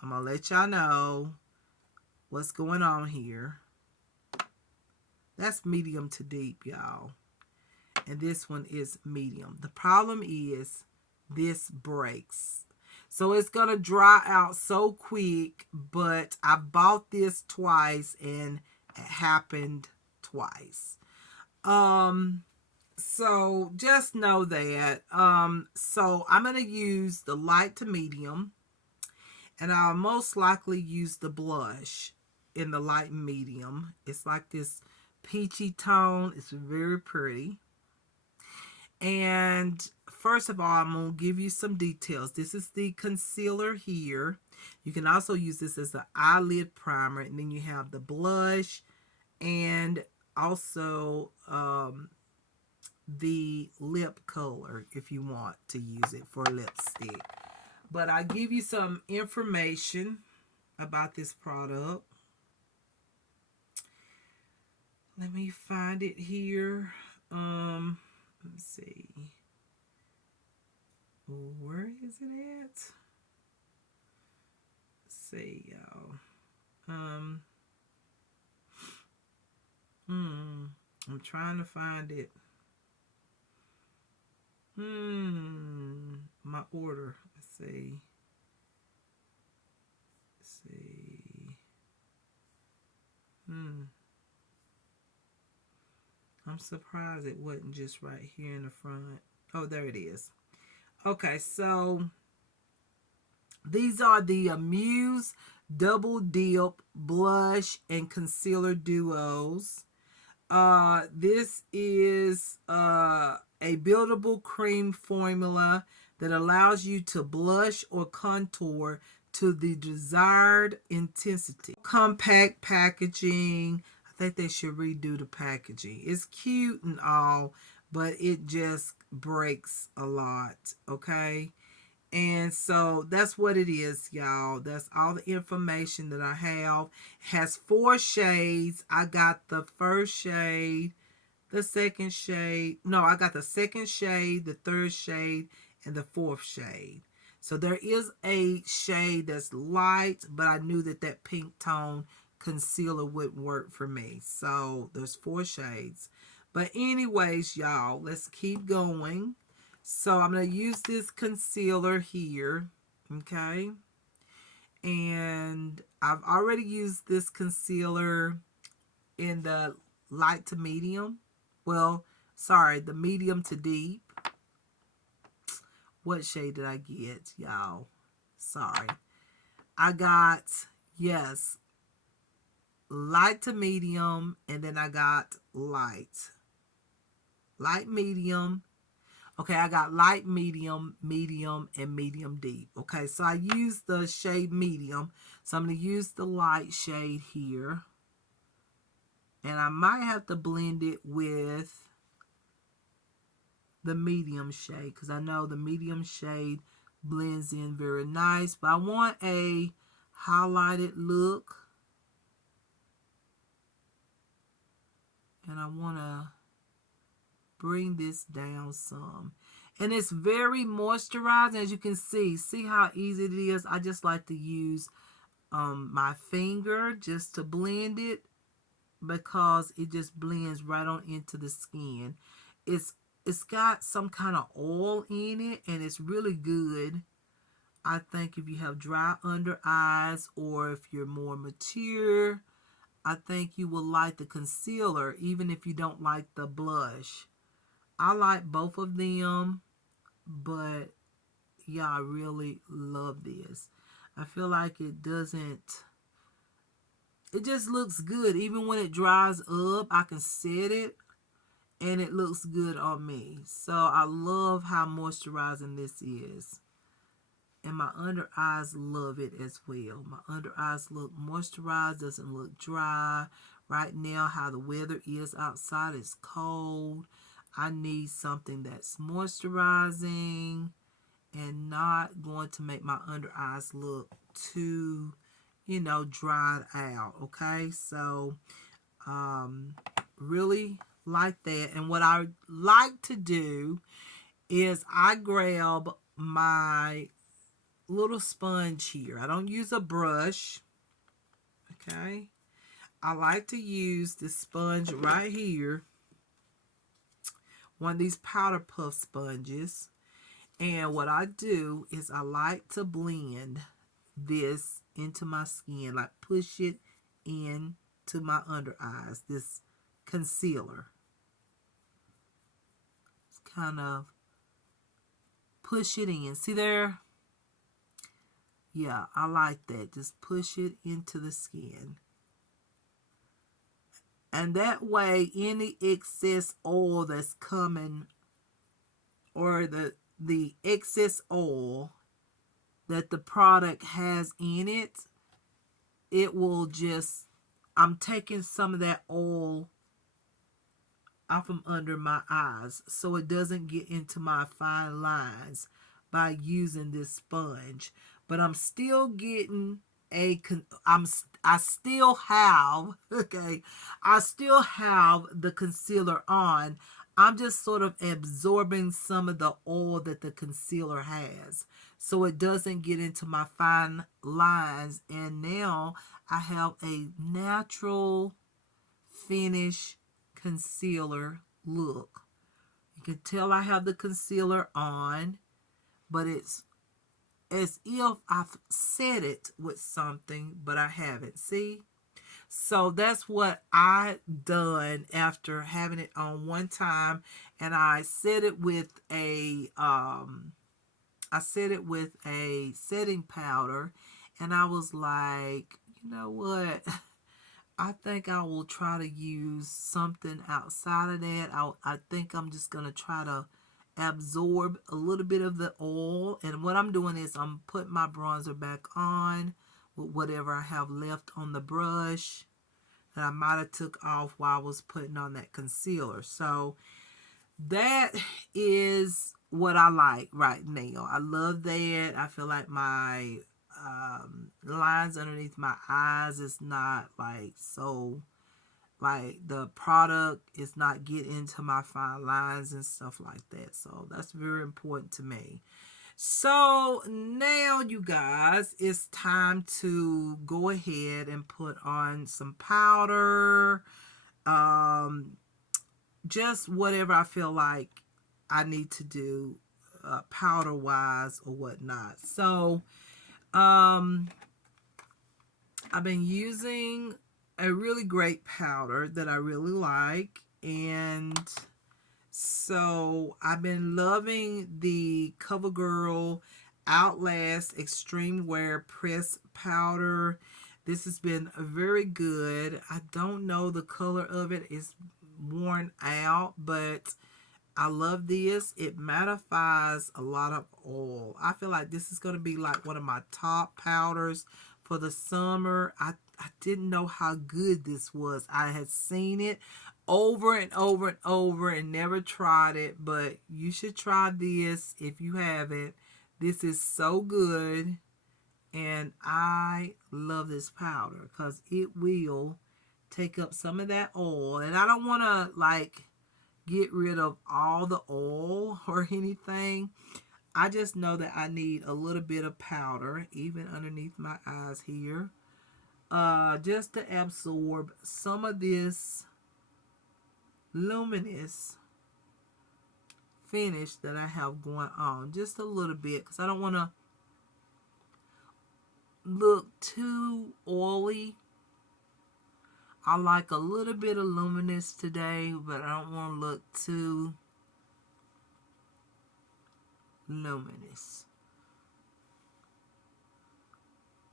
I'm going to let y'all know what's going on here. That's medium to deep, y'all. And this one is medium. The problem is this breaks. So it's going to dry out so quick, but I bought this twice and it happened twice. So just know that. So I'm going to use the light to medium, and I'll most likely use the blush in the light and medium. It's like this peachy tone. It's very pretty. And first of all, I'm going to give you some details. This is the concealer here. You can also use this as an eyelid primer, and then you have the blush and also the lip color if you want to use it for lipstick. But I give you some information about this product. Let me find it here. Let's see. Where is it at? Let's see, y'all. I'm trying to find it. My order. Let's see. Let's see. I'm surprised it wasn't just right here in the front. Oh, there it is. Okay, so these are the Muse Double Dip Blush and Concealer Duos. This is a buildable cream formula that allows you to blush or contour to the desired intensity. Compact packaging. I think they should redo the packaging. It's cute and all, but it just breaks a lot, okay? And so that's what it is, y'all. That's all the information that I have. It has 4 shades. I got the first shade, the second shade. No, I got the second shade, the third shade, and the fourth shade. So there is a shade that's light, but I knew that that pink tone concealer wouldn't work for me. So there's 4 shades. But anyways, y'all, let's keep going. So I'm going to use this concealer here, okay? And I've already used this concealer in the light to medium. Well, sorry, the medium to deep. What shade did I get, y'all? Sorry. I got, yes, light to medium, and then I got light. Light, medium. Okay, I got light, medium, medium, and medium deep. Okay, so I used the shade medium. So I'm going to use the light shade here. And I might have to blend it with the medium shade, because I know the medium shade blends in very nice. But I want a highlighted look. And I want to bring this down some. And it's very moisturizing, as you can see. See how easy it is? I just like to use my finger just to blend it, because it just blends right on into the skin. It's got some kind of oil in it, and it's really good. I think if you have dry under eyes, or if you're more mature, I think you will like the concealer, even if you don't like the blush. I like both of them, but yeah, I really love this. I feel like it just looks good. Even when it dries up, I can set it and it looks good on me. So I love how moisturizing this is. And my under eyes love it as well. My under eyes look moisturized, doesn't look dry. Right now, how the weather is outside, it's cold. I need something that's moisturizing and not going to make my under eyes look too, dried out. Okay, so really like that. And what I like to do is I grab my little sponge here. I don't use a brush. Okay, I like to use this sponge right here, one of these powder puff sponges. And what I do is I like to blend this into my skin, like push it in to my under eyes, this concealer. Just kind of push it in. See there? Yeah, I like that. Just push it into the skin. And that way, any excess oil that's coming, or the excess oil that the product has in it, it will just, I'm taking some of that oil off from under my eyes so it doesn't get into my fine lines by using this sponge. But I'm still getting I still have okay, I still have the concealer on. I'm just sort of absorbing some of the oil that the concealer has so it doesn't get into my fine lines. And now I have a natural finish concealer look. You can tell I have the concealer on, but it's as if I've set it with something, but I haven't. See? So that's what I done after having it on one time, and I set it with a setting powder, and I was like, you know what? I think I will try to use something outside of that. I think I'm just going to try to absorb a little bit of the oil. And what I'm doing is I'm putting my bronzer back on with whatever I have left on the brush that I might have took off while I was putting on that concealer. So that is what I like right now. I love that. I feel like my lines underneath my eyes is not like so, like the product is not getting into my fine lines and stuff like that. So that's very important to me. So now, you guys, it's time to go ahead and put on some powder. Just whatever I feel like I need to do, powder wise or whatnot. So I've been using a really great powder that I really like, and so I've been loving the CoverGirl Outlast Extreme Wear Press Powder. This has been very good. I don't know the color of it. It's worn out, but I love this. It mattifies a lot of oil. I feel like this is going to be like one of my top powders for the summer. I didn't know how good this was. I had seen it over and over and over and never tried it, but you should try this if you haven't. This is so good, and I love this powder because it will take up some of that oil. And I don't want to like get rid of all the oil or anything. I just know that I need a little bit of powder even underneath my eyes here, just to absorb some of this luminous finish that I have going on, just a little bit, because I don't want to look too oily. I like a little bit of luminous today, but I don't want to look too luminous.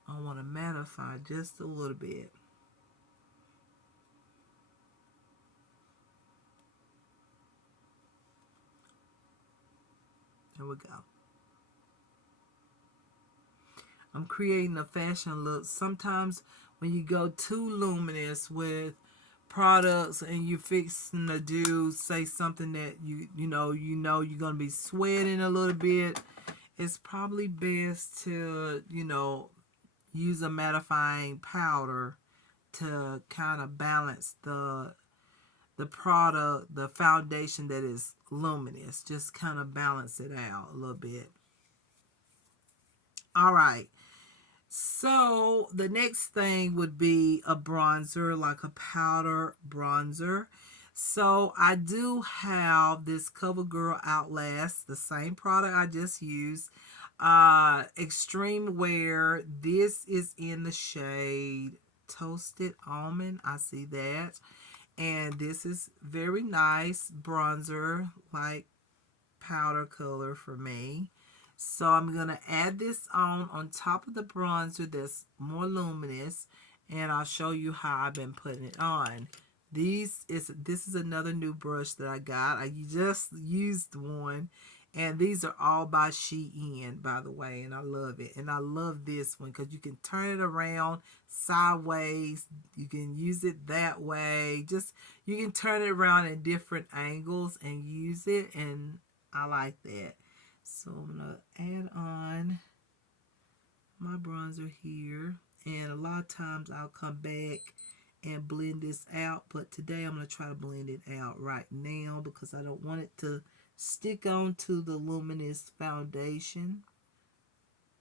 I want to mattify just a little bit. There we go. I'm creating a fashion look. Sometimes when you go too luminous with products and you're fixing to do, say, something that you know you're gonna be sweating a little bit, it's probably best to use a mattifying powder to kind of balance the product, the foundation that is luminous. Just kind of balance it out a little bit. All right. So the next thing would be a bronzer, like a powder bronzer. So I do have this CoverGirl Outlast, the same product I just used. Extreme Wear. This is in the shade Toasted Almond. I see that. And this is very nice bronzer, like powder color for me. So I'm going to add this on top of the bronzer that's more luminous, and I'll show you how I've been putting it on. This is another new brush that I got. I just used one, and these are all by Shein, by the way, and I love it. And I love this one because you can turn it around sideways. You can use it that way. Just you can turn it around in different angles and use it, and I like that. So I'm going to add on my bronzer here. And a lot of times I'll come back and blend this out. But today I'm going to try to blend it out right now because I don't want it to stick onto the luminous foundation.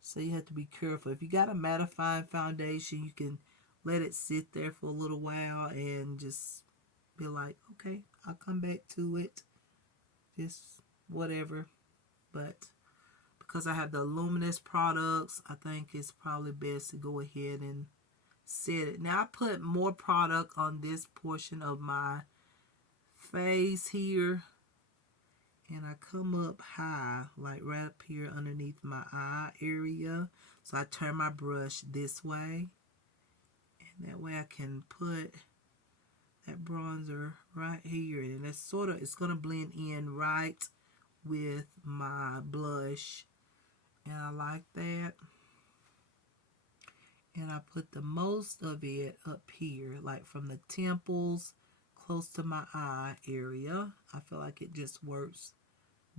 So you have to be careful. If you got a mattifying foundation, you can let it sit there for a little while and just be like, okay, I'll come back to it. Just whatever. But because I have the luminous products, I think it's probably best to go ahead and set it. Now I put more product on this portion of my face here. And I come up high, like right up here underneath my eye area. So I turn my brush this way. And that way I can put that bronzer right here. And it's sort of, it's going to blend in right with my blush. And I like that. And I put the most of it up here, like from the temples close to my eye area. I feel like it just works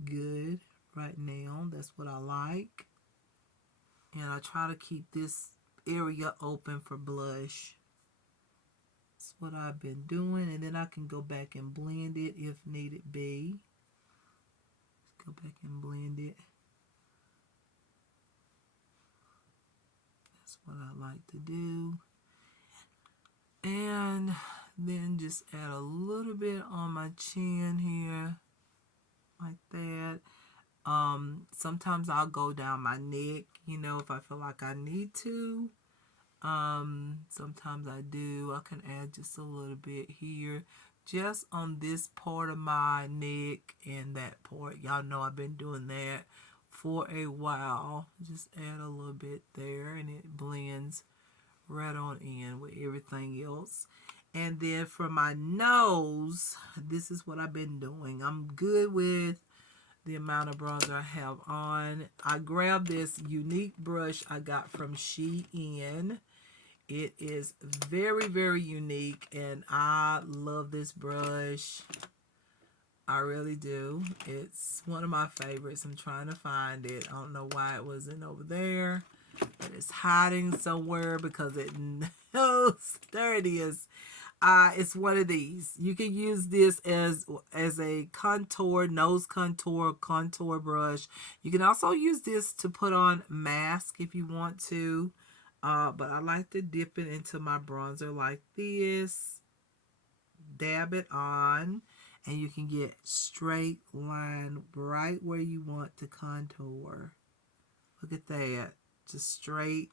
good right now. That's what I like. And I try to keep this area open for blush. That's what I've been doing. And then I can go back and blend it if needed be. Let's go back and blend it. That's what I like to do. And then just add a little bit on my chin here. Like that. Sometimes I'll go down my neck, you know, if I feel like I need to. Sometimes I do. I can add just a little bit here, just on this part of my neck and that part. Y'all know I've been doing that for a while. Just add a little bit there and it blends right on in with everything else. And then for my nose, this is what I've been doing. I'm good with the amount of bronzer I have on. I grabbed this unique brush I got from Shein. It is very, very unique, and I love this brush. I really do. It's one of my favorites. I'm trying to find it. I don't know why it wasn't over there, but it's hiding somewhere because it knows. There it is. It's one of these. You can use this as a contour, nose contour brush. You can also use this to put on mask if you want to. But I like to dip it into my bronzer like this. Dab it on. And you can get straight line right where you want to contour. Look at that. Just straight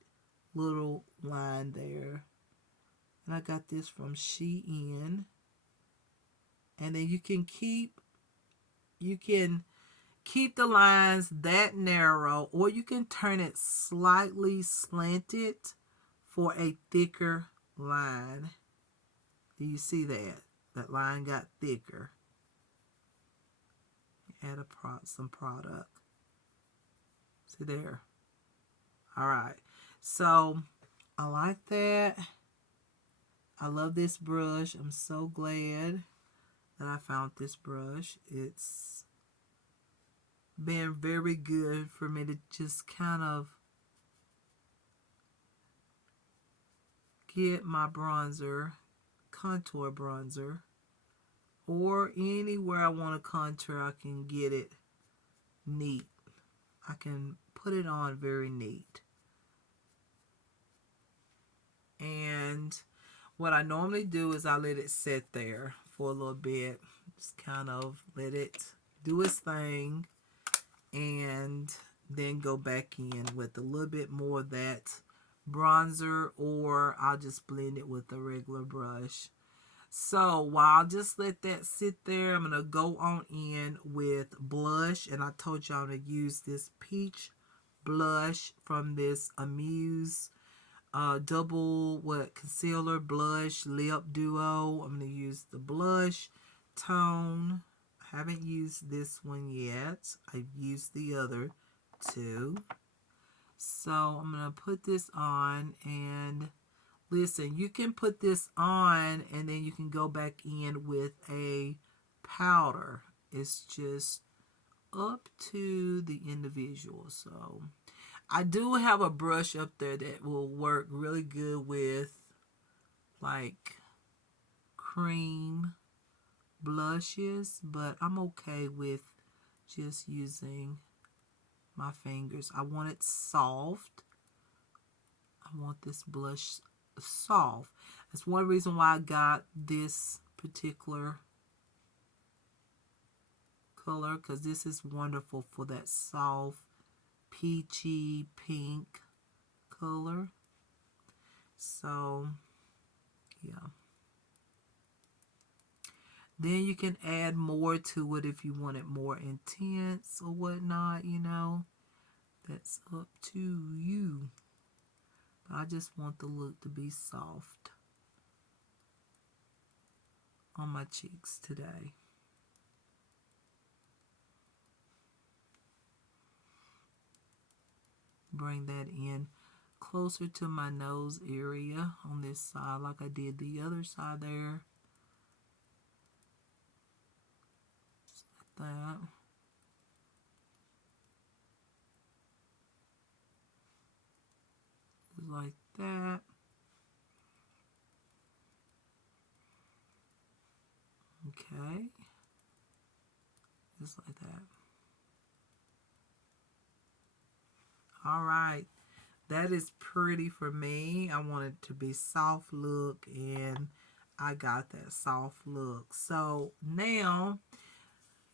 little line there. And I got this from Shein. And then you can keep the lines that narrow, or you can turn it slightly slanted for a thicker line. Do you see that? That line got thicker. Add some product. See there? All right. So I like that. I love this brush. I'm so glad that I found this brush. It's been very good for me to just kind of get my bronzer, contour bronzer, or anywhere I want to contour, I can get it neat. I can put it on very neat. And what I normally do is I let it sit there for a little bit. Just kind of let it do its thing. And then go back in with a little bit more of that bronzer. Or I'll just blend it with a regular brush. So while I'll just let that sit there, I'm going to go on in with blush. And I told y'all to use this peach blush from this Amuse double concealer blush lip duo. I'm going to use the blush tone. I haven't used this one yet. I've used the other two. So I'm going to put this on, and listen, you can put this on and then you can go back in with a powder. It's just up to the individual. So I do have a brush up there that will work really good with like cream blushes, but I'm okay with just using my fingers. I want it soft. I want this blush soft. That's one reason why I got this particular color, because this is wonderful for that soft peachy pink color. So yeah, then you can add more to it if you want it more intense or whatnot, you know. That's up to you. But I just want the look to be soft on my cheeks today. Bring that in closer to my nose area on this side like I did the other side there. Just like that. Just like that. Okay. Just like that. All right. That is pretty for me. I want it to be soft look, and I got that soft look. So now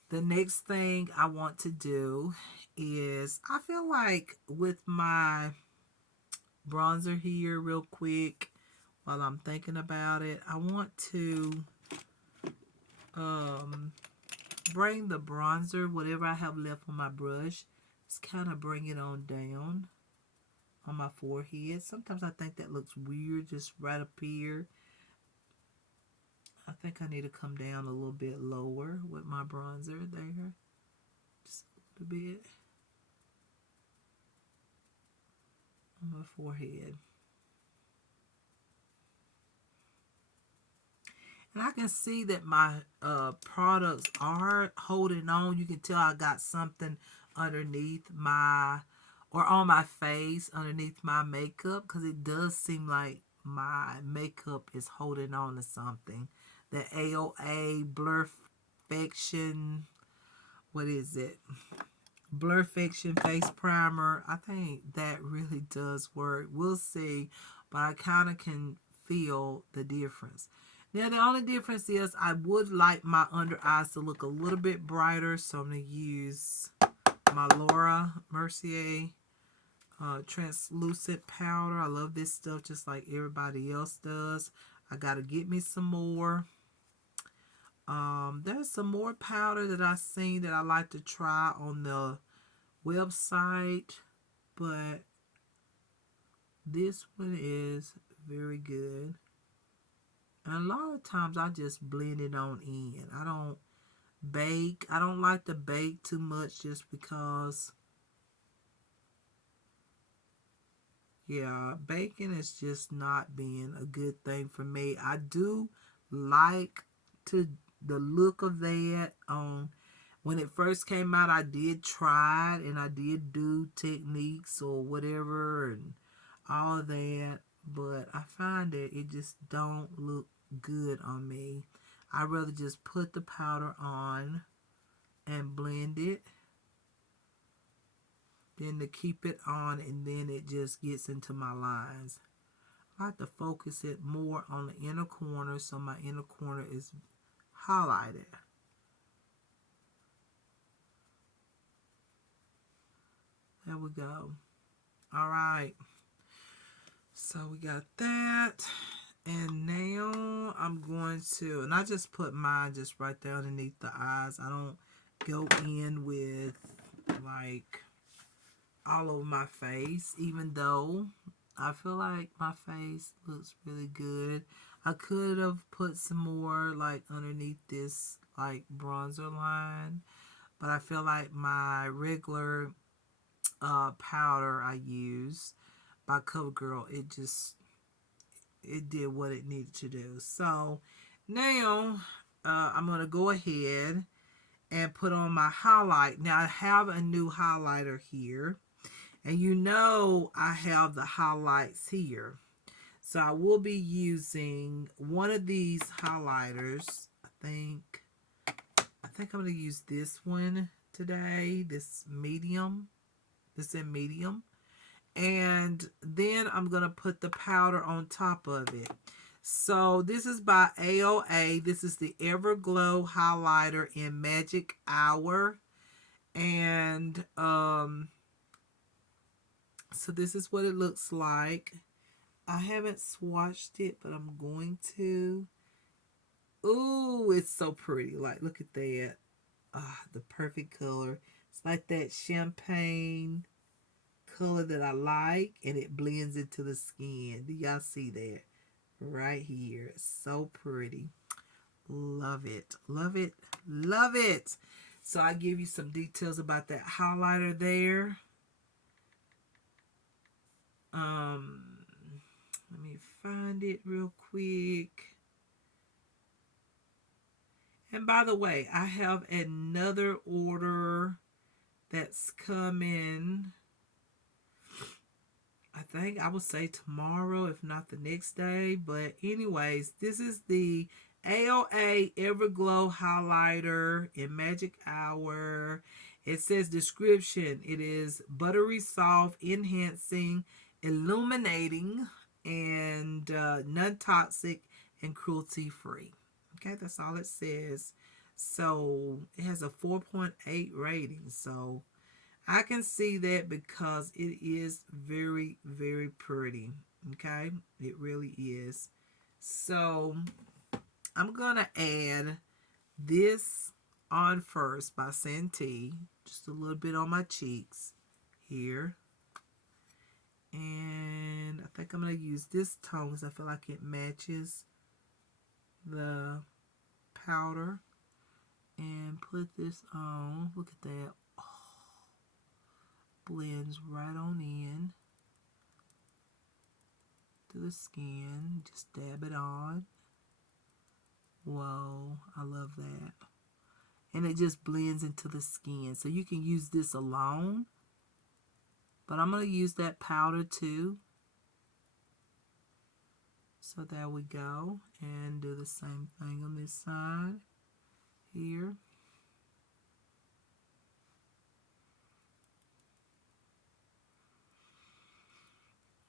the next thing I want to do is, I feel like with my bronzer here real quick, while I'm thinking about it, I want to um, bring the bronzer, whatever I have left on my brush, just kind of bring it on down on my forehead. Sometimes I think that looks weird just right up here. I think I need to come down a little bit lower with my bronzer there. Just a little bit on my forehead. And I can see that my products are holding on. You can tell I got something underneath my, or on my face underneath my makeup, because it does seem like my makeup is holding on to something. The AOA Blurfiction, what is it? Blurfiction face primer. I think that really does work. We'll see, but I kind of can feel the difference. Now the only difference is I would like my under eyes to look a little bit brighter, so I'm going to use my Laura Mercier translucent powder. I love this stuff just like everybody else does. I got to get me some more. There's some more powder that I've seen that I like to try on the website, but this one is very good. And a lot of times I just blend it on in. I don't bake. I don't like to bake too much just because, yeah, baking is just not being a good thing for me. I do like to the look of that on. When it first came out, I did try it and I did do techniques or whatever and all of that, but I find that it just don't look good on me. I rather just put the powder on and blend it than to keep it on and then it just gets into my lines. I like to focus it more on the inner corner so my inner corner is highlighted. There we go. All right. So we got that. And now I'm going to, and I just put mine just right there underneath the eyes. I don't go in with like all over my face, even though I feel like my face looks really good. I could have put some more like underneath this like bronzer line, but I feel like my regular powder I use by CoverGirl, it did what it needed to do. So now I'm going to go ahead and put on my highlight. Now I have a new highlighter here, and you know I have the highlights here. So I will be using one of these highlighters. I think I'm going to use this one today, this medium. This in medium. And then I'm going to put the powder on top of it. So this is by AOA. This is the Everglow highlighter in Magic Hour. And so this is what it looks like. I haven't swatched it, but I'm going to. Ooh, it's so pretty. Like, look at that. Ah, the perfect color. It's like that champagne color that I like, and it blends into the skin. Do y'all see that? Right here. It's so pretty. Love it. Love it. Love it. So I give you some details about that highlighter there. Let me find it real quick. And by the way, I have another order that's coming. I think I would say tomorrow, if not the next day. But anyways, this is the AOA Everglow highlighter in Magic Hour. It says description. It is buttery soft, enhancing, illuminating, and non-toxic and cruelty-free. Okay, that's all it says. So it has a 4.8 rating. So I can see that because it is very, very pretty. Okay, it really is. So I'm going to add this on first by Santee. Just a little bit on my cheeks here. And I think I'm going to use this tone because I feel like it matches the powder. And put this on. Look at that. Oh, blends right on in to the skin. Just dab it on. Whoa, I love that. And it just blends into the skin. So you can use this alone. But I'm going to use that powder too. So there we go. And do the same thing on this side here.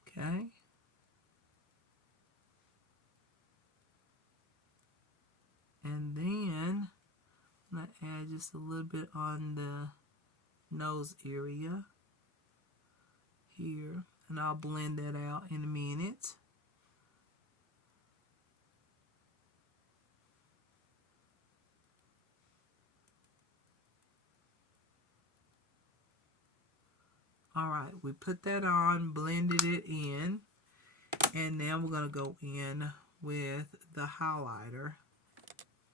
Okay. And then I'm going to add just a little bit on the nose area here. And I'll blend that out in a minute. All right, we put that on, blended it in, and now we're going to go in with the highlighter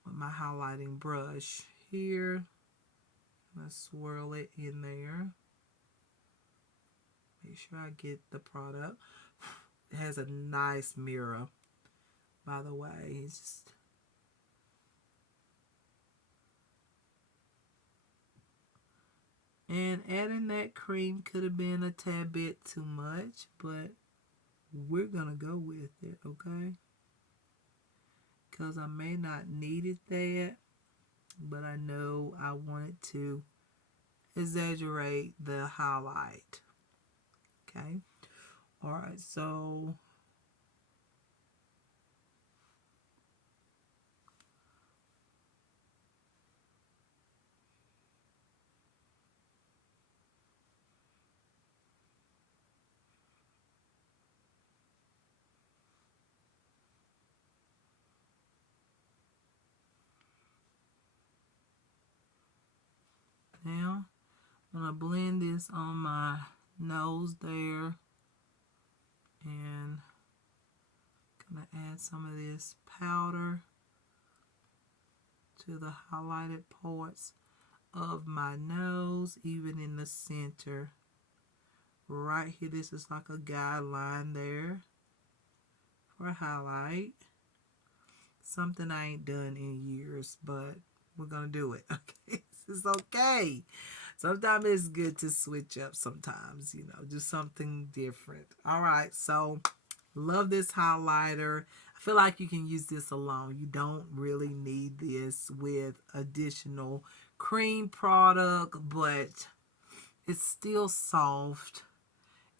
with my highlighting brush here. Let's swirl it in there. Make sure I get the product. It has a nice mirror, by the way. It's just and adding that cream could have been a tad bit too much, but we're going to go with it, okay? Because I may not need it that, but I know I wanted to exaggerate the highlight, okay? All right, so now I'm going to blend this on my nose there, and I'm going to add some of this powder to the highlighted parts of my nose, even in the center. Right here, this is like a guideline there for a highlight. Something I ain't done in years, but we're going to do it, okay? It's okay. Sometimes it's good to switch up sometimes, do something different. All right, so love this highlighter. I feel like you can use this alone. You don't really need this with additional cream product, but it's still soft.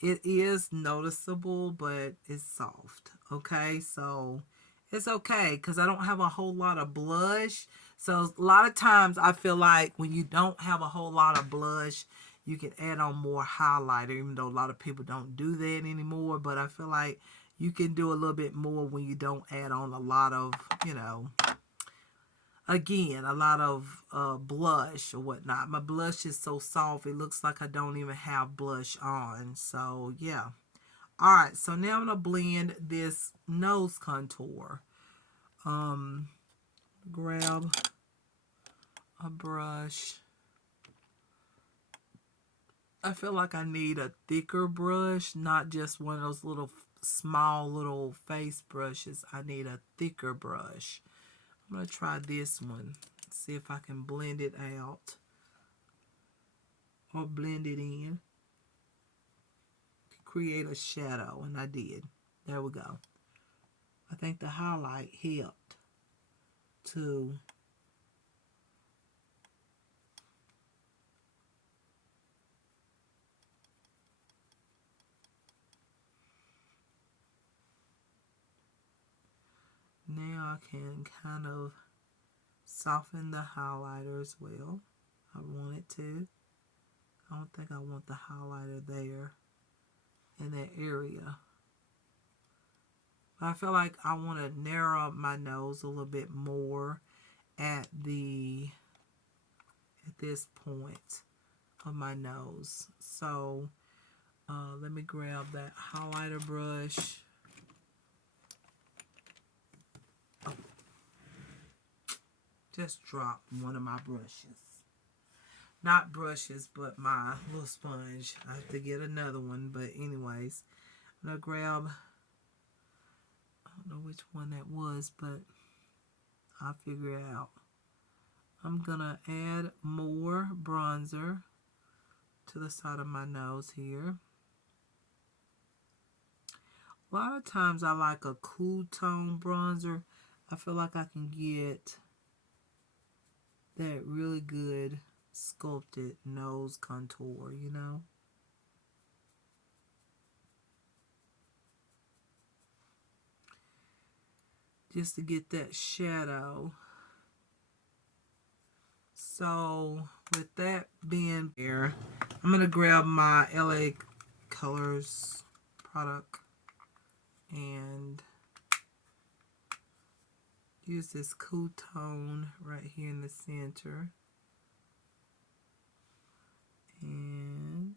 It is noticeable, but it's soft. Okay, so it's okay because I don't have a whole lot of blush. So a lot of times I feel like when you don't have a whole lot of blush, you can add on more highlighter, even though a lot of people don't do that anymore. But I feel like you can do a little bit more when you don't add on a lot of, again, a lot of blush or whatnot. My blush is so soft, it looks like I don't even have blush on. So, yeah. All right, so now I'm going to blend this nose contour. Grab a brush. I feel like I need a thicker brush, not just one of those little small little face brushes. I need a thicker brush. I'm going to try this one. See if I can blend it out or blend it in. Create a shadow, and I did. There we go. I think the highlight helped to now I can kind of soften the highlighter as well. I want it to. I don't think I want the highlighter there in that area. But I feel like I want to narrow up my nose a little bit more at this point of my nose. So let me grab that highlighter brush. Oh, just dropped one of my brushes. Not brushes, but my little sponge. I have to get another one, but anyways, I'm going to grab, I don't know which one that was, but I'll figure it out. I'm going to add more bronzer to the side of my nose here. A lot of times I like a cool tone bronzer. I feel like I can get that really good sculpted nose contour, just to get that shadow. So with that being there, I'm going to grab my LA Colors product and use this cool tone right here in the center. And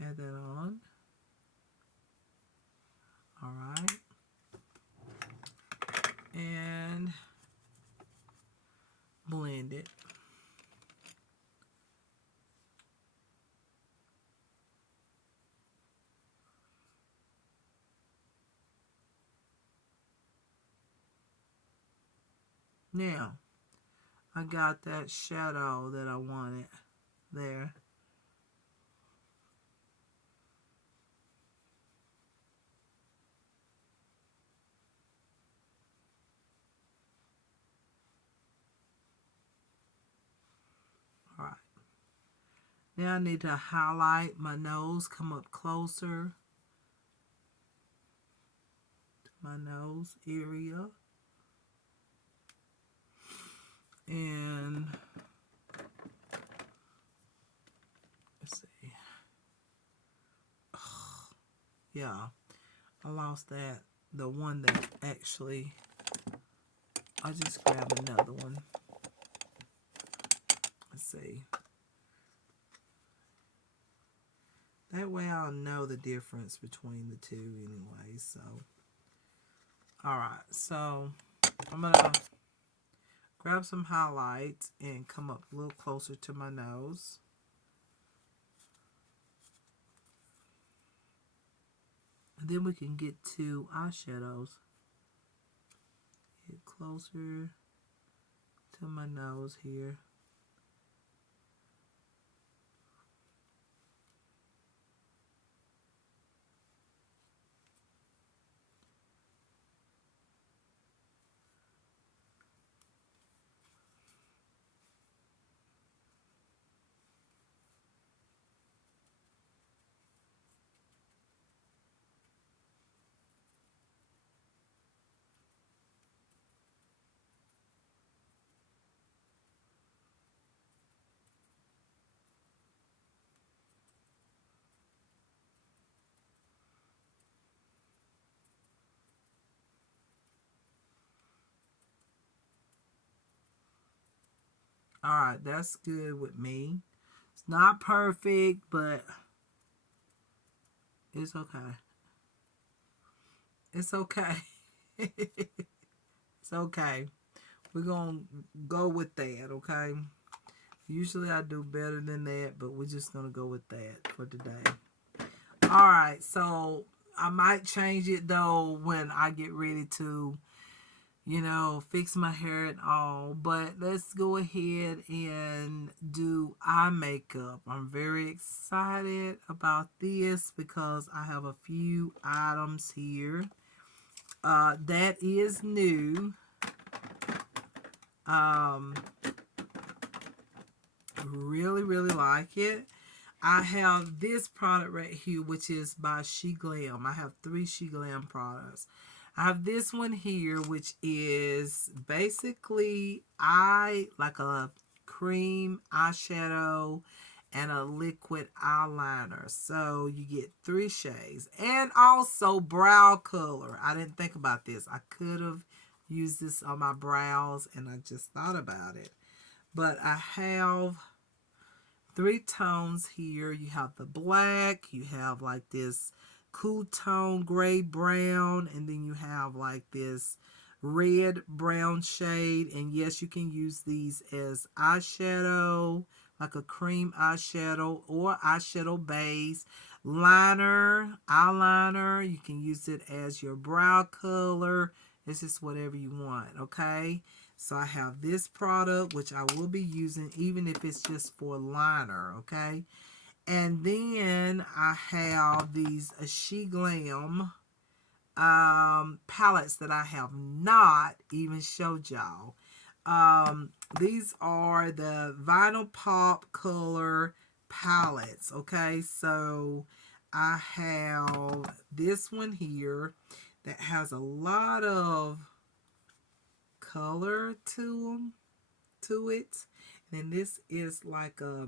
add that on. All right. And blend it. Now, I got that shadow that I wanted there. All right. Now I need to highlight my nose, come up closer to my nose area. And let's see. Yeah, I lost that. The one that actually, I'll just grab another one. Let's see. That way I'll know the difference between the two anyway. So, alright, so I'm going to grab some highlights and come up a little closer to my nose. And then we can get to eyeshadows. Get closer to my nose here. All right, that's good with me. It's not perfect, but it's okay. It's okay. It's okay. We're going to go with that, okay? Usually I do better than that, but we're just going to go with that for today. All right, so I might change it though when I get ready to, fix my hair and all. But let's go ahead and do eye makeup. I'm very excited about this because I have a few items here that is new. Um, really, really like it. I have this product right here, which is by She Glam. I have three She Glam products. I have this one here, which is basically like a cream eyeshadow and a liquid eyeliner. So you get three shades. And also brow color. I didn't think about this. I could have used this on my brows and I just thought about it. But I have three tones here. You have the black, you have like this cool tone gray brown, and then you have like this red brown shade. And yes, you can use these as eyeshadow, like a cream eyeshadow or eyeshadow base, liner, eyeliner. You can use it as your brow color. It's just whatever you want, okay? So I have this product, which I will be using even if it's just for liner, okay? And then I have these She Glam palettes that I have not even showed y'all. These are the Vinyl Pop Color palettes, okay? So I have this one here that has a lot of color to it. And then this is like a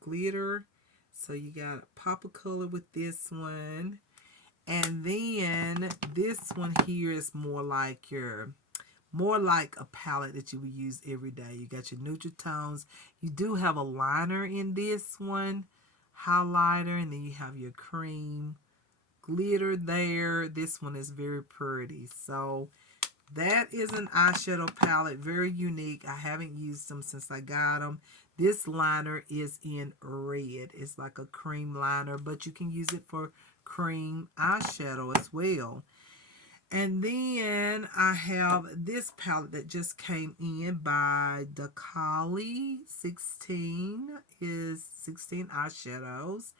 glitter. So you got a pop of color with this one. And then this one here is more like a palette that you would use every day. You got your neutral tones. You do have a liner in this one, highlighter, and then you have your cream glitter there. This one is very pretty. So that is an eyeshadow palette, very unique. I haven't used them since I got them. This liner is in red. It's like a cream liner, but you can use it for cream eyeshadow as well. And then I have this palette that just came in by Dakali 16 is 16 eyeshadows.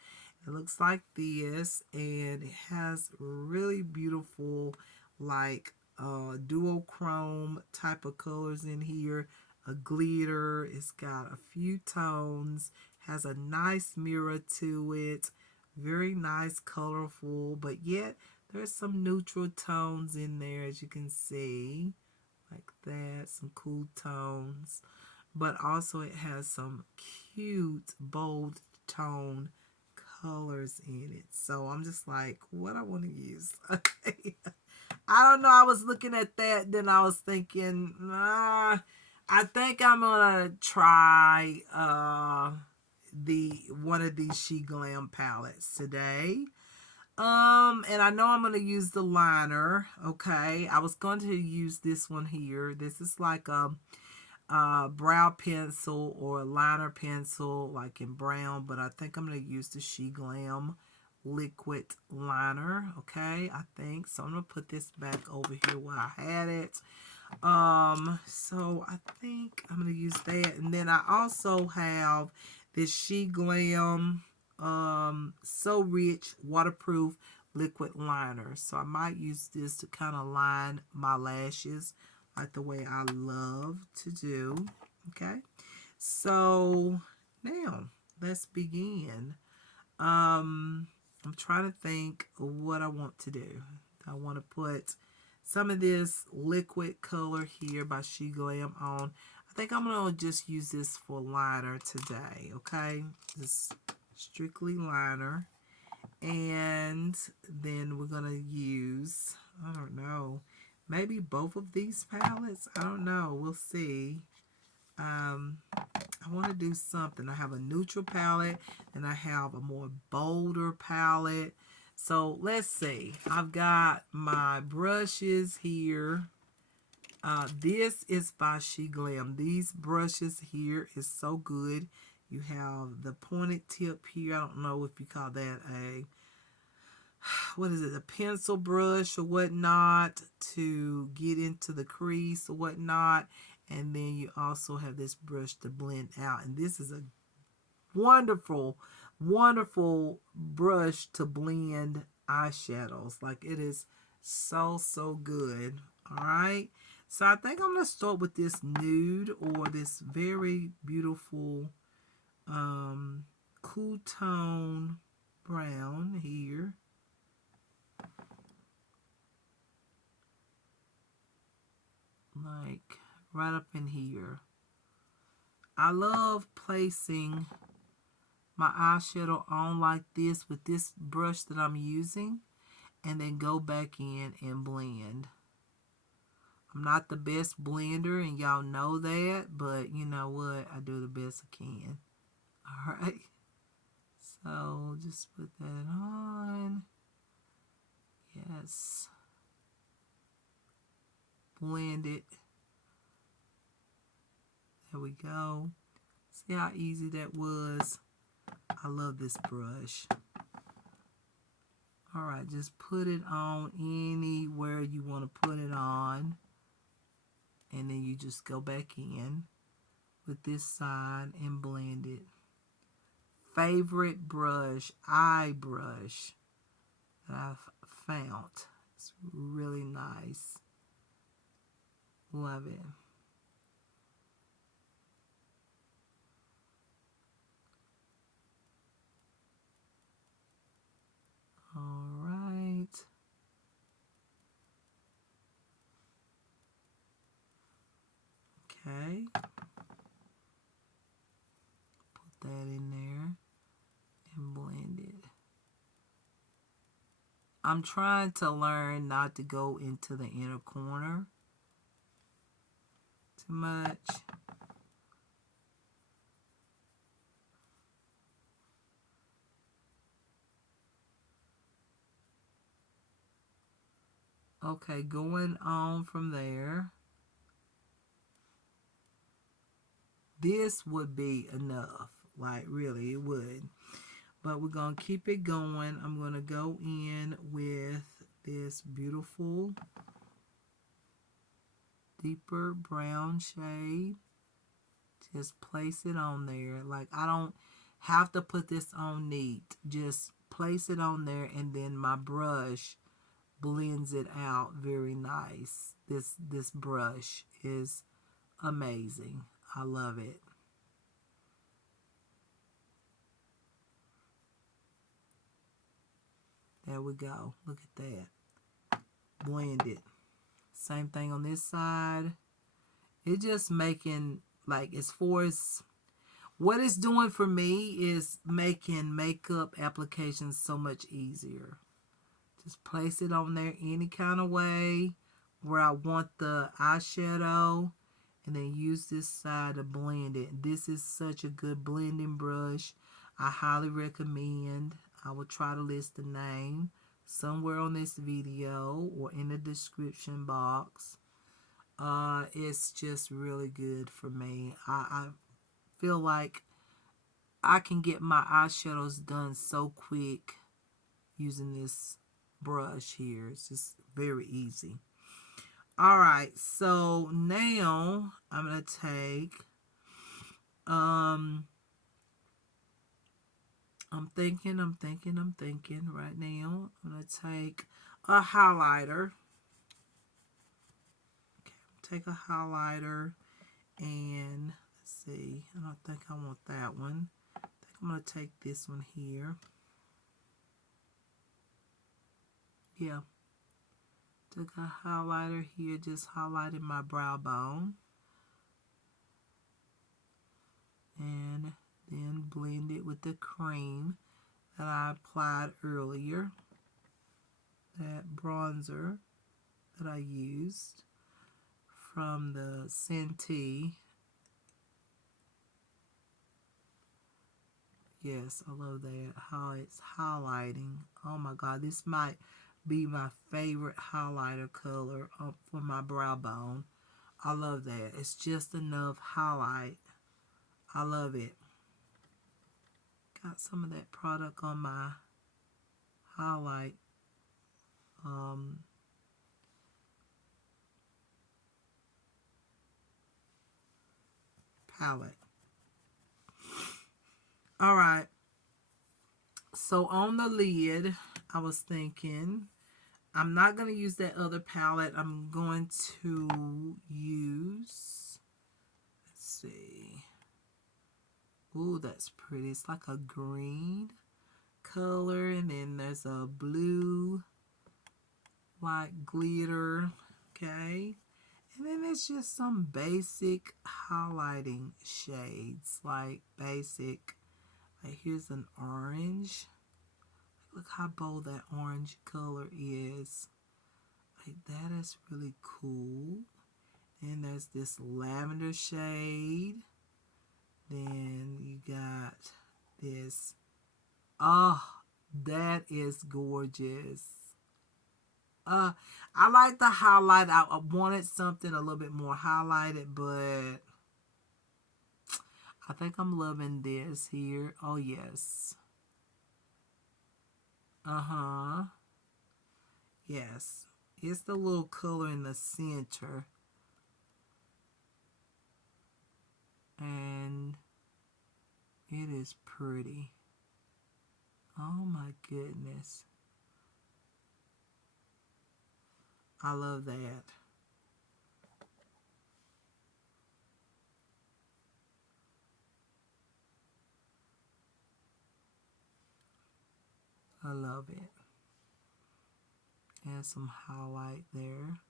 It looks like this, and it has really beautiful like duochrome type of colors in here. A glitter. It's got a few tones. Has a nice mirror to it. Very nice, colorful, but yet there's some neutral tones in there, as you can see, like that. Some cool tones, but also it has some cute, bold tone colors in it. So I'm just like, what I want to use. Okay. I don't know. I was looking at that, then I was thinking, I think I'm gonna try the one of these She Glam palettes today. And I know I'm gonna use the liner. Okay, I was going to use this one here. This is like a brow pencil or a liner pencil, like in brown. But I think I'm gonna use the She Glam liquid liner. Okay, I think so. I'm gonna put this back over here where I had it. So I think I'm gonna use that, and then I also have this She Glam So Rich waterproof liquid liner. So I might use this to kind of line my lashes like the way I love to do. Okay, so now let's begin. I'm trying to think of what I want to do. I want to put some of this liquid color here by She Glam on. I think I'm going to just use this for liner today, okay? Just strictly liner. And then we're going to use, I don't know, maybe both of these palettes. I don't know. We'll see. I want to do something. I have a neutral palette and I have a more bolder palette. So let's see. I've got my brushes here. This is by She Glam. These brushes here is so good. You have the pointed tip here. I don't know if you call that a, what is it, a pencil brush or whatnot to get into the crease or whatnot. And then you also have this brush to blend out. And this is a wonderful, wonderful brush to blend eyeshadows. Like, it is so, so good. All right. So I think I'm going to start with this nude, or this very beautiful cool tone brown here. Like right up in here. I love placing my eyeshadow on like this with this brush that I'm using, and then go back in and blend. I'm not the best blender, and y'all know that, but you know what? I do the best I can. Alright. So just put that on. Yes. Blend it. There we go. See how easy that was? I love this brush. Alright, just put it on anywhere you want to put it on. And then you just go back in with this side and blend it. Favorite brush, eye brush that I've found. It's really nice. Love it. All right. Okay. Put that in there and blend it. I'm trying to learn not to go into the inner corner too much. Okay, going on from there. This would be enough. Like, really, it would. But we're going to keep it going. I'm going to go in with this beautiful deeper brown shade. Just place it on there. Like, I don't have to put this on neat. Just place it on there, and then my brush blends it out very nice. This brush is amazing. I love it. There we go. Look at that. Blend it. Same thing on this side. It's just making, like, as far as what it's doing for me is making makeup applications so much easier. Just place it on there any kind of way where I want the eyeshadow, and then use this side to blend it. This is such a good blending brush. I highly recommend. I will try to list the name somewhere on this video or in the description box. It's just really good for me. I feel like I can get my eyeshadows done so quick using this brush here. It's just very easy. All right, so now I'm gonna take I'm thinking right now. I'm gonna take a highlighter. Okay, take a highlighter and let's see. I don't think I want that one. I think I'm gonna take this one here. Yeah. Took a highlighter here, just highlighted my brow bone. And then blend it with the cream that I applied earlier. That bronzer that I used from the Santee. Yes, I love that. How it's highlighting. Oh my God, this might be my favorite highlighter color for my brow bone. I love that. It's just enough highlight. I love it. Got some of that product on my highlight palette. All right. So on the lid, I was thinking, I'm not going to use that other palette. I'm going to use, let's see. Ooh, that's pretty. It's like a green color, and then there's a blue, white glitter. Okay. And then it's just some basic highlighting shades, like basic. Like here's an orange. Look how bold that orange color is. Like that is really cool. And there's this lavender shade. Then you got this. Oh, that is gorgeous. I like the highlight. I wanted something a little bit more highlighted, but I think I'm loving this here. Oh, yes. Uh-huh. Yes. It's the little color in the center. And it is pretty. Oh, my goodness. I love that. I love it. And some highlight there.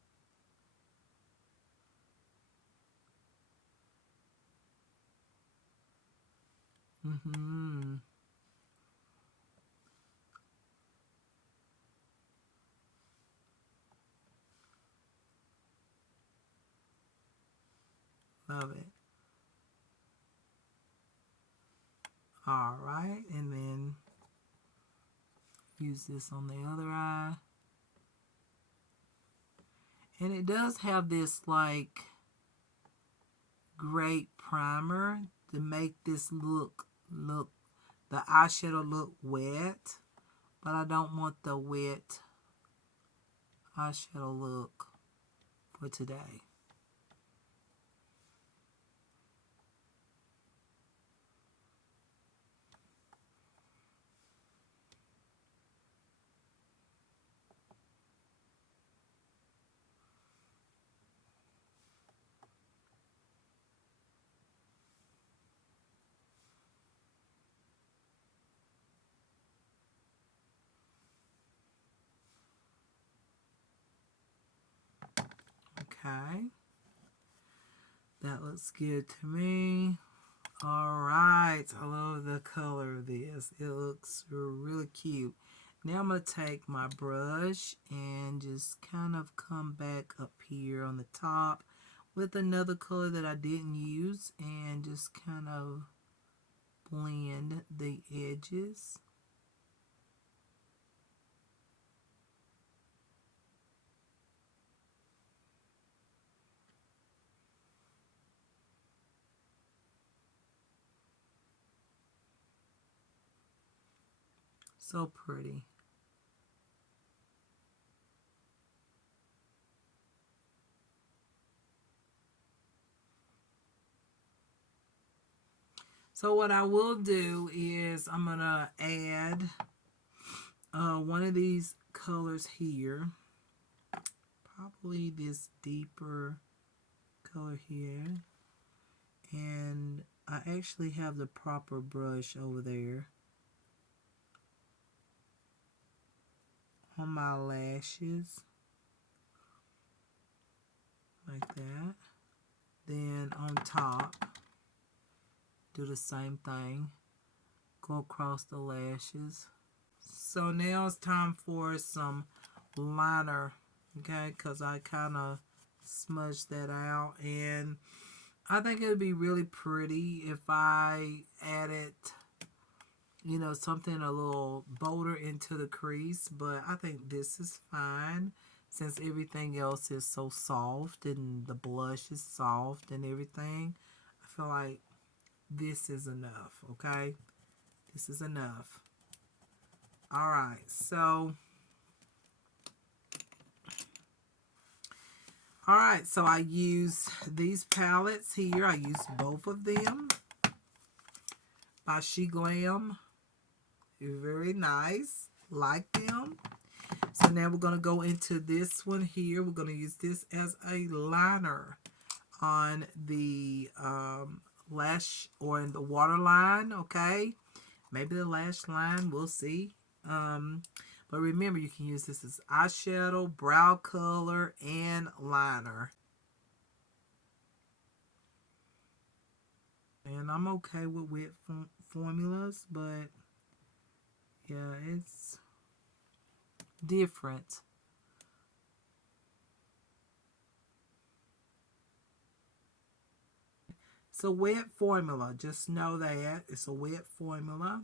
Mm-hmm. Love it. All right. And then use this on the other eye. And it does have this like great primer to make this look the eyeshadow look wet, but I don't want the wet eyeshadow look for today. Okay, that looks good to me. All right, I love the color of this. It looks really cute. Now I'm going to take my brush and just kind of come back up here on the top with another color that I didn't use and just kind of blend the edges. So pretty. So what I will do is I'm going to add one of these colors here. Probably this deeper color here. And I actually have the proper brush over there on my lashes. Like that. Then on top, do the same thing. Go across the lashes. So now it's time for some liner, okay? Because I kind of smudged that out. And I think it would be really pretty if I added, you know, something a little bolder into the crease. But I think this is fine since everything else is so soft and the blush is soft and everything. I feel like this is enough, okay? This is enough. All right, so I use these palettes here. I use both of them by She Glam. Very nice. Like them. So now we're going to go into this one here. We're going to use this as a liner on the lash or in the waterline, okay? Maybe the lash line, we'll see. But remember, you can use this as eyeshadow, brow color, and liner. And I'm okay with wet formulas, but yeah, it's different. It's a wet formula. Just know that. It's a wet formula.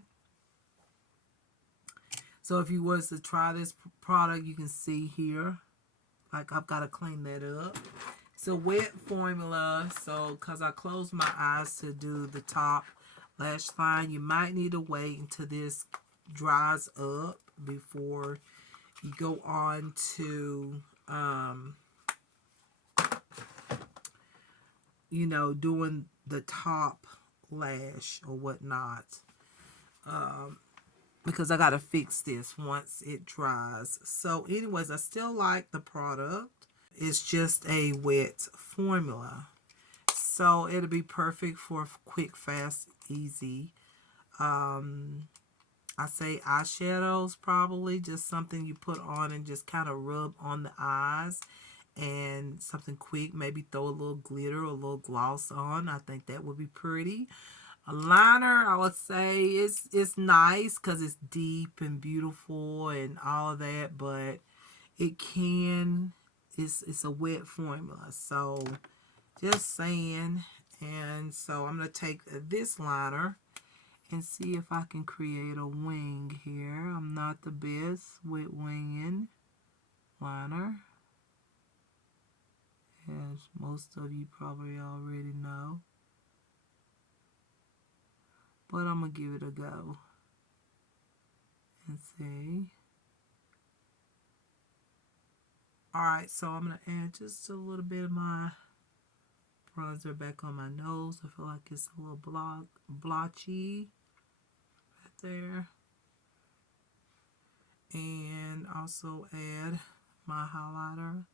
So if you was to try this product, you can see here, like I've got to clean that up. It's a wet formula, so because I closed my eyes to do the top lash line, you might need to wait until this dries up before you go on to, you know, doing the top lash or whatnot. Because I got to fix this once it dries. So anyways, I still like the product. It's just a wet formula. So it'll be perfect for quick, fast, easy. I say eyeshadows probably. Just something you put on and just kind of rub on the eyes. And something quick. Maybe throw a little glitter or a little gloss on. I think that would be pretty. A liner, I would say, it's nice because it's deep and beautiful and all of that, but it's a wet formula. So, just saying. And so, I'm going to take this liner and see if I can create a wing here. I'm not the best with winging liner, as most of you probably already know. But I'm going to give it a go and see. Alright, so I'm going to add just a little bit of my bronzer back on my nose. I feel like it's a little blotchy right there. And also add my highlighter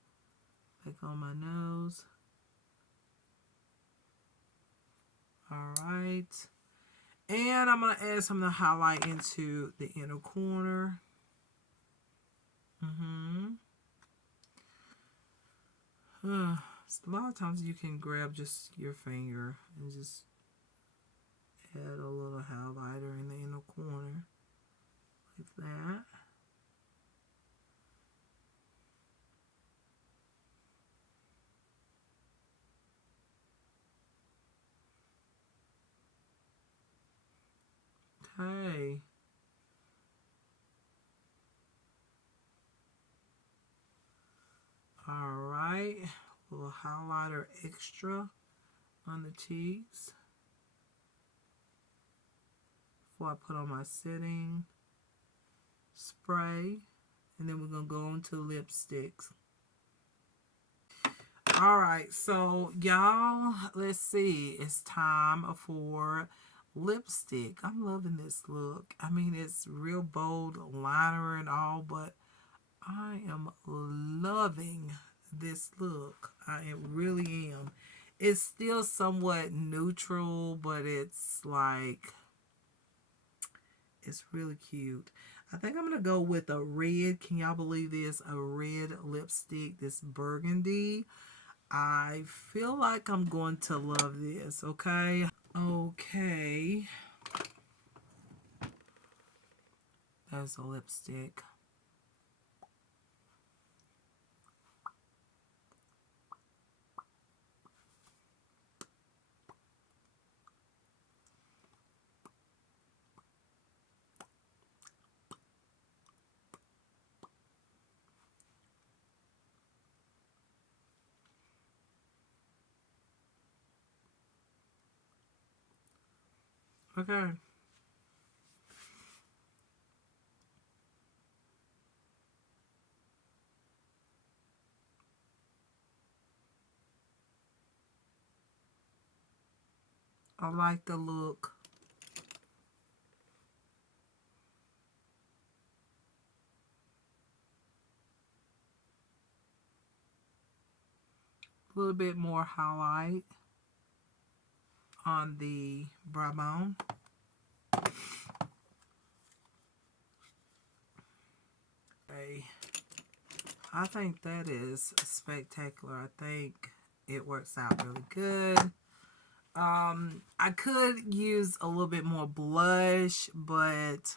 back on my nose. Alright. And I'm going to add some of the highlight into the inner corner. A lot of times you can grab just your finger and just add a little highlighter in the inner corner. Like that. Okay. Alright. A little highlighter extra on the cheeks before I put on my setting spray. And then we're going to go on to lipsticks. Alright, so y'all, let's see. It's time for lipstick. I'm loving this look. I mean, it's real bold liner and all, but I am loving this look. Really am. It's still somewhat neutral, but it's like, it's really cute. I think I'm going to go with a red. Can y'all believe this? A red lipstick, this burgundy. I feel like I'm going to love this, okay? Okay. There's a lipstick. Okay. I like the look. A little bit more highlight on the brow bone. Okay. I think that is spectacular. I think it works out really good. I could use a little bit more blush, but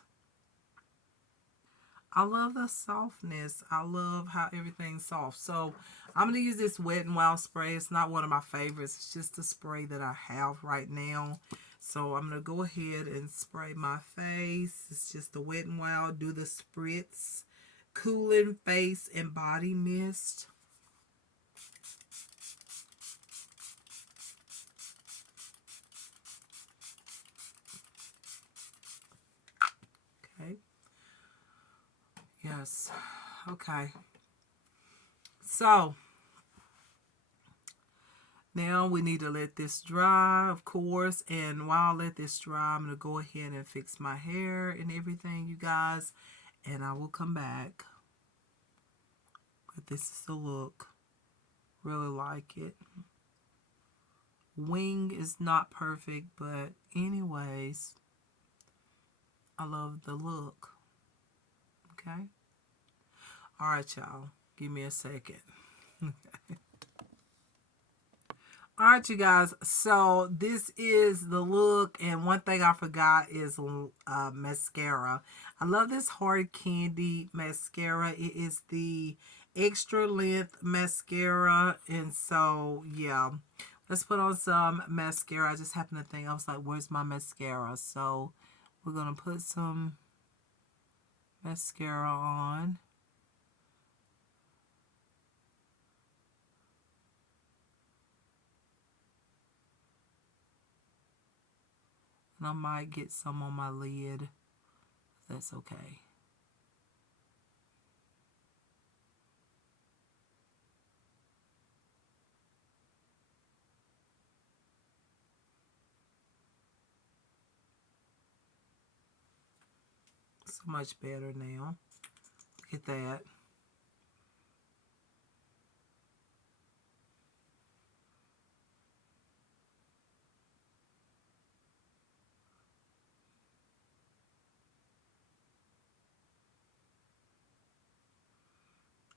I love the softness. I love how everything's soft. So I'm going to use this Wet n Wild spray. It's not one of my favorites. It's just a spray that I have right now. So I'm going to go ahead and spray my face. It's just the Wet n Wild. Do the spritz cooling face and body mist. Okay. Yes. Okay. So now we need to let this dry, of course. And while I let this dry, I'm going to go ahead and fix my hair and everything, you guys. And I will come back. But this is the look. Really like it. Wing is not perfect, but anyways, I love the look. Okay? Alright, y'all. Give me a second. Alright, you guys. So this is the look, and one thing I forgot is mascara. I love this hard candy mascara. It is the extra length mascara, and so yeah, let's put on some mascara. I just happened to think, I was like, where's my mascara? So we're gonna put some mascara on. And I might get some on my lid. That's okay. So much better now. Look at that.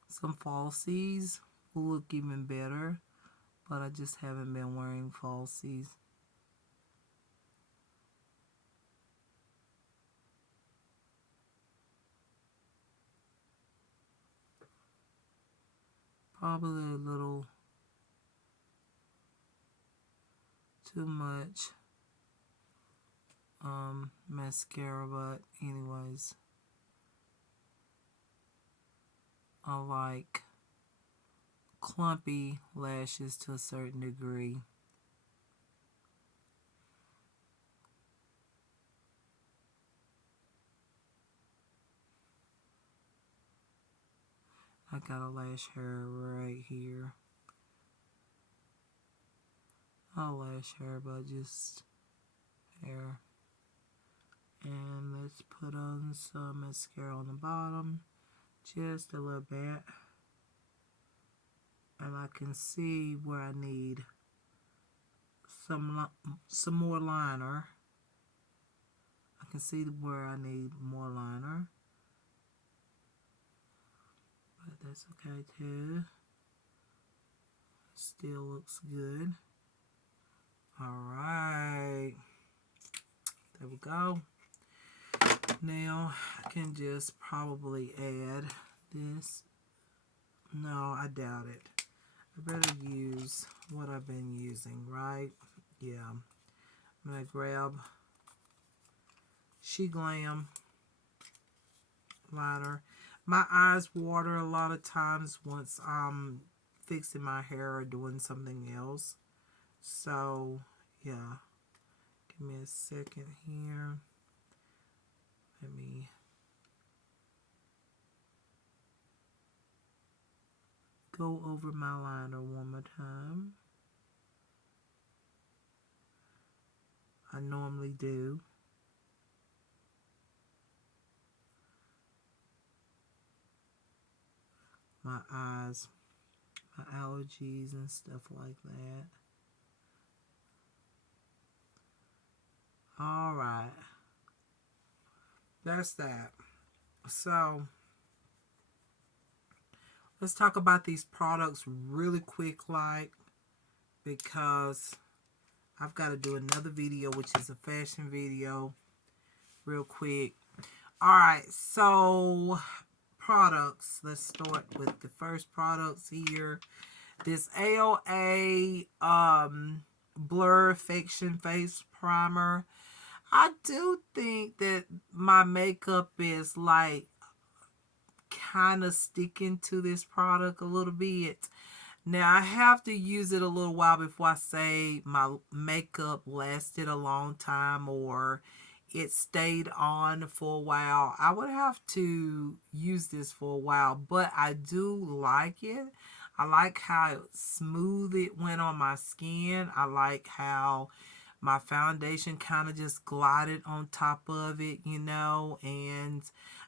Some falsies will look even better, but I just haven't been wearing falsies. Probably a little too much mascara, but anyways, I like clumpy lashes to a certain degree. I got a lash hair right here. Not a lash hair, but just hair. And let's put on some mascara on the bottom, just a little bit. And I can see where I need some more liner. I can see where I need more liner. But that's okay too. Still looks good. Alright. There we go. Now I can just probably add this. No, I doubt it. I better use what I've been using, right? Yeah. I'm going to grab She Glam liner. My eyes water a lot of times once I'm fixing my hair or doing something else. So, yeah. Give me a second here. Let me go over my liner one more time. I normally do. My eyes, my allergies and stuff like that. Alright. That's that. So, let's talk about these products really quick, because I've got to do another video, which is a fashion video, real quick. Alright, so products. Let's start with the first products here. This AOA Blur Affection Face Primer. I do think that my makeup is like kind of sticking to this product a little bit. Now I have to use it a little while before I say my makeup lasted a long time or it stayed on for a while. I would have to use this for a while, but I do like it. I like how smooth it went on my skin. I like how my foundation kind of just glided on top of it, you know, and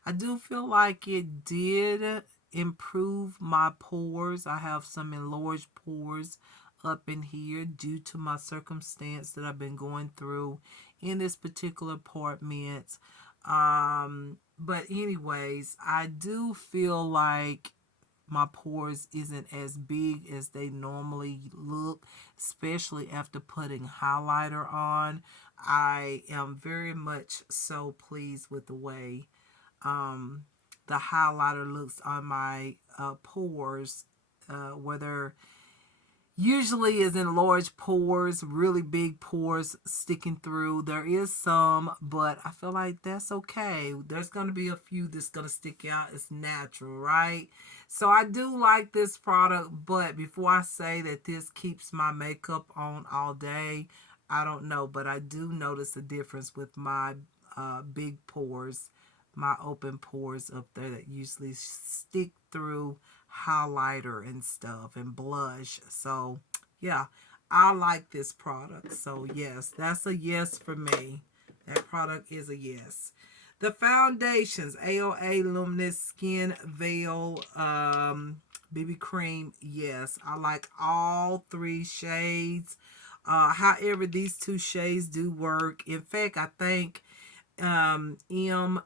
I do feel like it did improve my pores. I have some enlarged pores up in here due to my circumstance that I've been going through in this particular apartment. But anyways, I do feel like my pores isn't as big as they normally look, especially after putting highlighter on. I am very much so pleased with the way the highlighter looks on my pores, whether usually is in large pores, really big pores sticking through. There is some, but I feel like that's okay. There's going to be a few that's going to stick out. It's natural, right? So I do like this product, but before I say that this keeps my makeup on all day, I don't know, but I do notice a difference with my big pores, my open pores up there that usually stick through highlighter and stuff and blush. So yeah, I like this product. So yes, that's a yes for me. That product is a yes. The foundations, AOA Luminous Skin Veil BB Cream. Yes, I like all three shades. However, these two shades do work. In fact, I think M1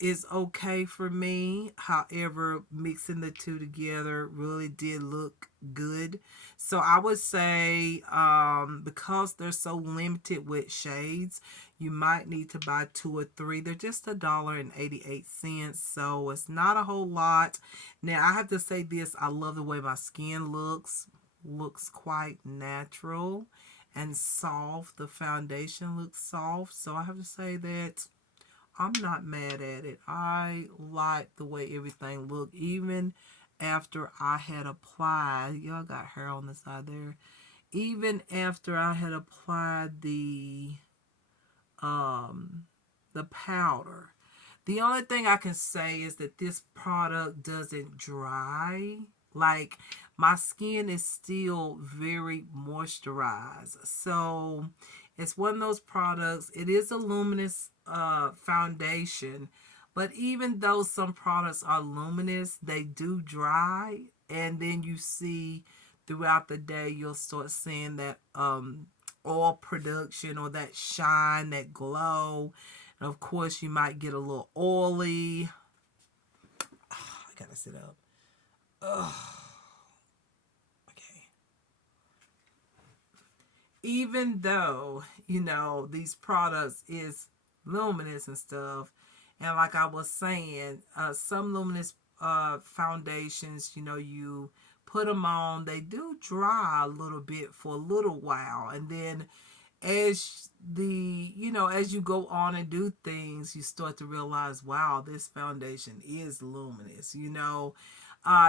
is okay for me. However, mixing the two together really did look good. So I would say because they're so limited with shades, you might need to buy 2 or 3. They're just $1.88, so it's not a whole lot. Now I have to say this, I love the way my skin looks quite natural and soft. The foundation looks soft, so I have to say that I'm not mad at it. I like the way everything looked, even after I had applied. Y'all got hair on the side there. Even after I had applied powder. The only thing I can say is that this product doesn't dry. Like, my skin is still very moisturized. So, it's one of those products. It is a luminous foundation. But even though some products are luminous, they do dry, and then you see throughout the day you'll start seeing that oil production or that shine, that glow. And of course, you might get a little oily. I gotta sit up. Okay. Even though these products is luminous and stuff, and like I was saying, some luminous foundations, you put them on, they do dry a little bit for a little while, and then as you go on and do things, you start to realize, wow, this foundation is luminous.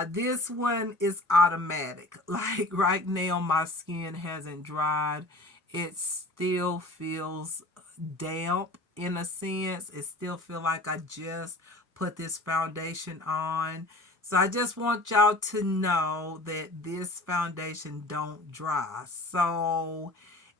This one is automatic. Like right now, my skin hasn't dried. It still feels damp in a sense. It still feel like I just put this foundation on. So I just want y'all to know that this foundation don't dry. So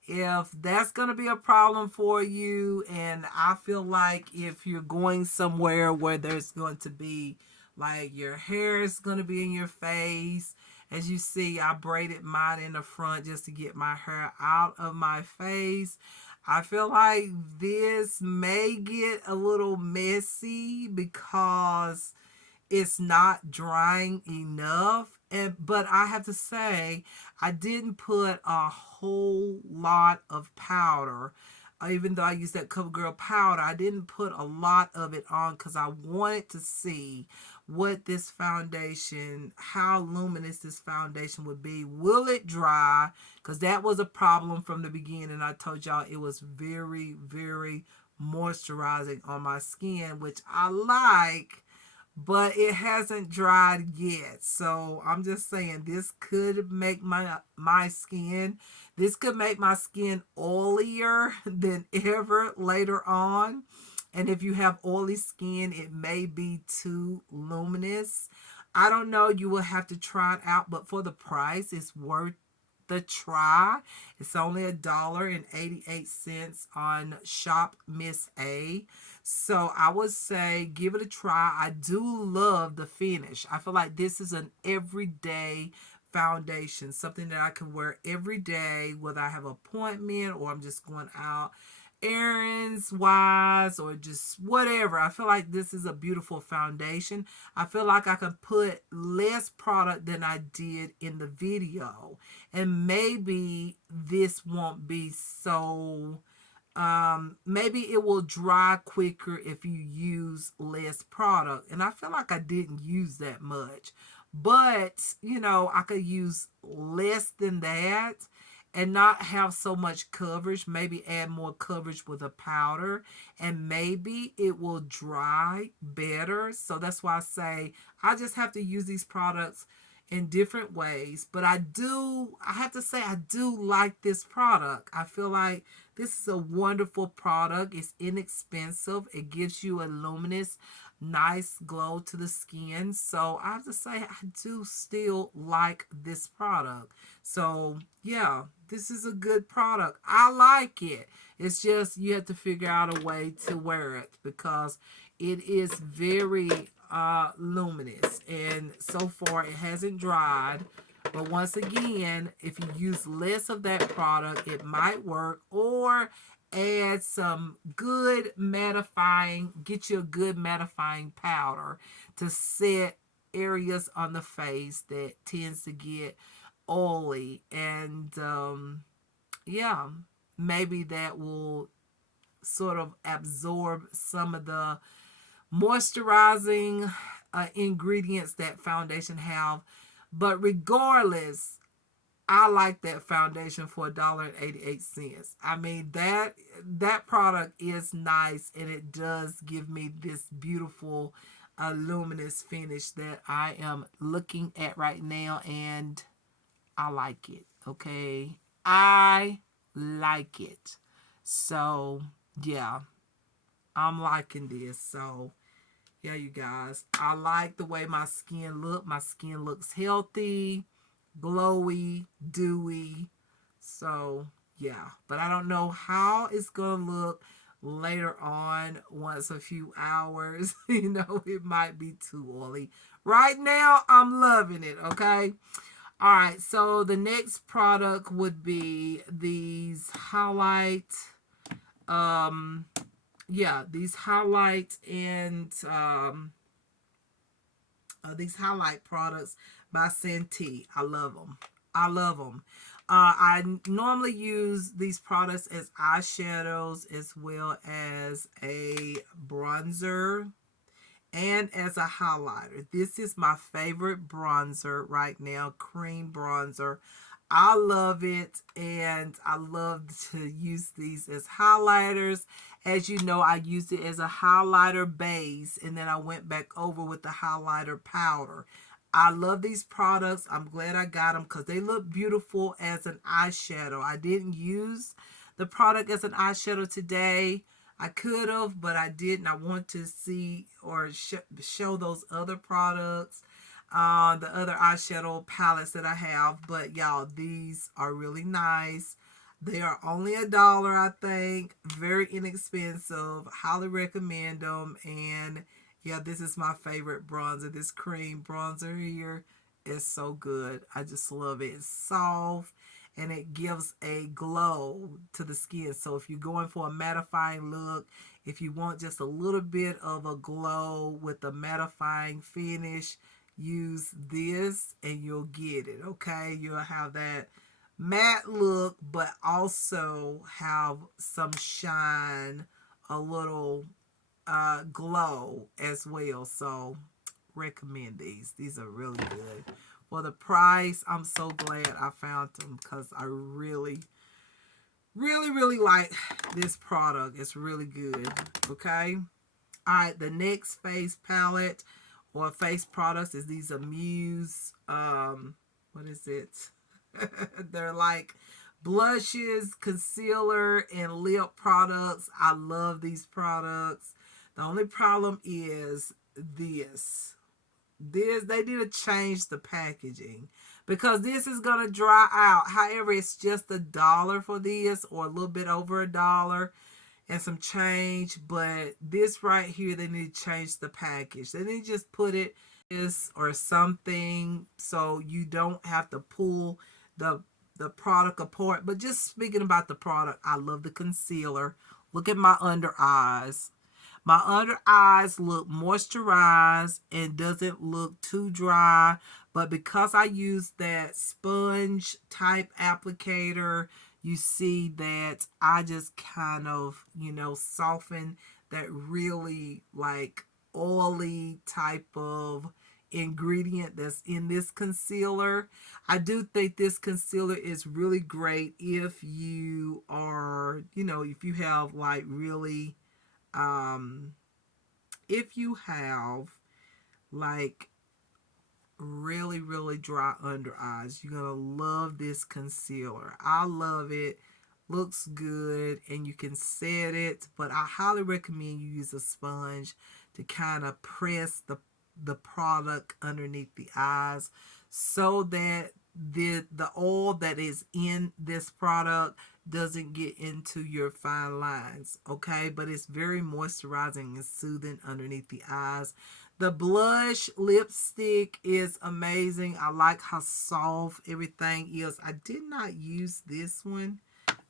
if that's going to be a problem for you, and I feel like if you're going somewhere where there's going to be, like, your hair is going to be in your face. As you see, I braided mine in the front just to get my hair out of my face. I feel like this may get a little messy because it's not drying enough. But I have to say, I didn't put a whole lot of powder. Even though I used that CoverGirl powder, I didn't put a lot of it on because I wanted to see what this foundation, how luminous this foundation would be. Will it dry? Because that was a problem from the beginning. I told y'all it was very, very moisturizing on my skin, which I like, but it hasn't dried yet. So I'm just saying, this could make my skin, this could make my skin oilier than ever later on. And if you have oily skin, it may be too luminous. I don't know. You will have to try it out, but for the price, it's worth the try. It's only $1.88 on Shop Miss A. So I would say give it a try. I do love the finish. I feel like this is an everyday foundation, something that I can wear every day, whether I have an appointment or I'm just going out errands wise or just whatever. I feel like this is a beautiful foundation. I feel like I can put less product than I did in the video, and maybe this won't be so, maybe it will dry quicker if you use less product. And I feel like I didn't use that much, but I could use less than that and not have so much coverage. Maybe add more coverage with a powder, and maybe it will dry better. So that's why I say I just have to use these products in different ways. But I have to say, I do like this product. I feel like this is a wonderful product. It's inexpensive. It gives you a luminous, nice glow to the skin. So I have to say, I do still like this product. So yeah, this is a good product. I like it. It's just you have to figure out a way to wear it because it is very luminous, and so far it hasn't dried. But once again, if you use less of that product, it might work. Or add some good mattifying, get you a good mattifying powder to set areas on the face that tends to get oily. And yeah, maybe that will sort of absorb some of the moisturizing ingredients that foundation have. But regardless, I like that foundation for $1.88. I mean, that product is nice, and it does give me this beautiful luminous finish that I am looking at right now, and I like it. Okay, I like it. So yeah, I'm liking this. So yeah, you guys, I like the way my skin look. My skin looks healthy, glowy, dewy. So yeah, but I don't know how it's gonna look later on, once a few hours, it might be too oily. Right now, I'm loving it, okay? All right, so the next product would be these highlight, um, yeah, these highlight and these highlight products by Santee. I love them. I love them. I normally use these products as eyeshadows as well as a bronzer and as a highlighter. This is my favorite bronzer right now, cream bronzer. I love it, and I love to use these as highlighters. As you know, I used it as a highlighter base, and then I went back over with the highlighter powder. I love these products. I'm glad I got them because they look beautiful as an eyeshadow. I didn't use the product as an eyeshadow today. I could have, but I didn't. I want to see or show those other products, the other eyeshadow palettes that I have. But y'all, these are really nice. They are only $1, I think. Very inexpensive. Highly recommend them. And yeah, this is my favorite bronzer. This cream bronzer here is so good. I just love it. It's soft and it gives a glow to the skin. So if you're going for a mattifying look, if you want just a little bit of a glow with a mattifying finish, use this and you'll get it. Okay, you'll have that matte look, but also have some shine, a little glow as well. So recommend these. These are really good. For the price, I'm so glad I found them because I really, really, really like this product. It's really good. Okay. All right. The next face palette or face products is these Amuse. What is it? They're like blushes, concealer, and lip products. I love these products. The only problem is this they need to change the packaging because this is gonna dry out. However, it's just $1 for this, or a little bit over $1 and some change. But this right here, they need to change the package. They need to just put it this or something so you don't have to pull the the product apart. But just speaking about the product, I love the concealer. Look at my under eyes. My under eyes look moisturized and doesn't look too dry. But because I use that sponge type applicator, you see that I just kind of, soften that really like oily type of ingredient that's in this concealer. I do think this concealer is really great if you are, if you have like really um if you have like really really dry under eyes, you're gonna love this concealer. I love it. Looks good and you can set it, but I highly recommend you use a sponge to kind of press the product underneath the eyes so that the oil that is in this product doesn't get into your fine lines. Okay, but it's very moisturizing and soothing underneath the eyes. The blush lipstick is amazing. I like how soft everything is. I did not use this one.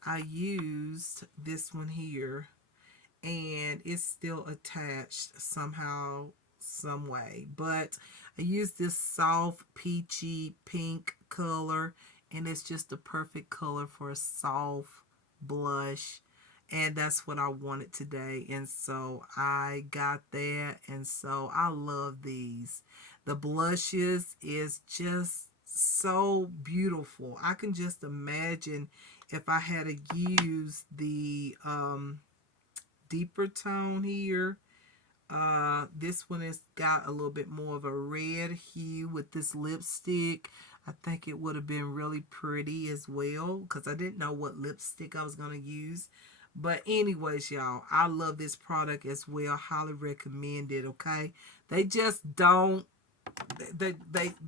I used this one here, and it's still attached somehow, some way. But I used this soft peachy pink color, and it's just the perfect color for a soft blush. And that's what I wanted today. And so I got that. And so I love these. The blushes is just so beautiful. I can just imagine if I had to use the deeper tone here. This one has got a little bit more of a red hue with this lipstick. I think it would have been really pretty as well because I didn't know what lipstick I was going to use. But anyways, y'all, I love this product as well. Highly recommend it, okay? They just don't, they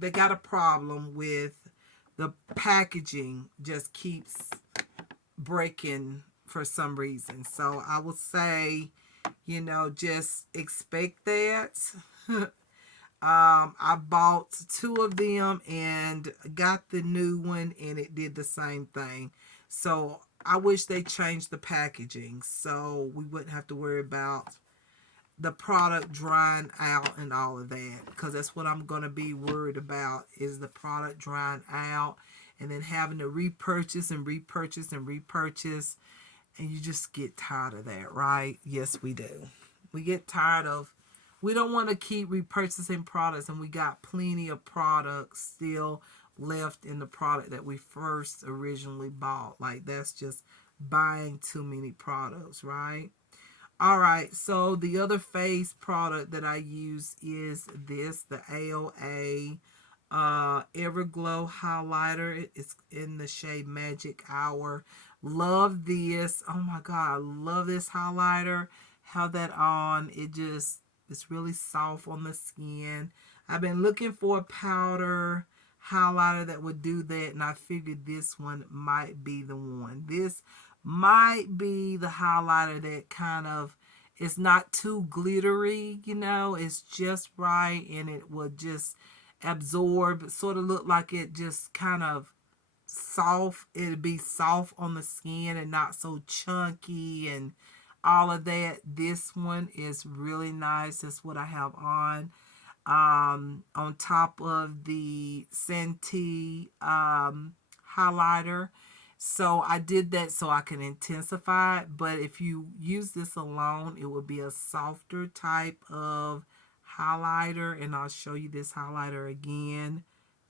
got a problem with the packaging just keeps breaking for some reason. So I would say, just expect that. I bought two of them and got the new one, and it did the same thing. So I wish they changed the packaging so we wouldn't have to worry about the product drying out and all of that, because that's what I'm going to be worried about, is the product drying out and then having to repurchase and repurchase and repurchase, and you just get tired of that, right? Yes, we do. We get tired of, we don't want to keep repurchasing products, and we got plenty of products still left in the product that we first originally bought. Like, that's just buying too many products, right? All right, so the other face product that I use is this, the AOA Everglow highlighter. It's in the shade Magic Hour. Love this. Oh my God, I love this highlighter. Have that on. It's really soft on the skin. I've been looking for a powder highlighter that would do that, and I figured this one might be the one. This might be the highlighter that kind of, it's not too glittery, it's just right, and it will just absorb, sort of look like it just kind of soft. It'd be soft on the skin and not so chunky and all of that. This one is really nice. That's what I have on top of the Santee highlighter. So I did that so I can intensify it. But if you use this alone, it would be a softer type of highlighter. And I'll show you this highlighter again,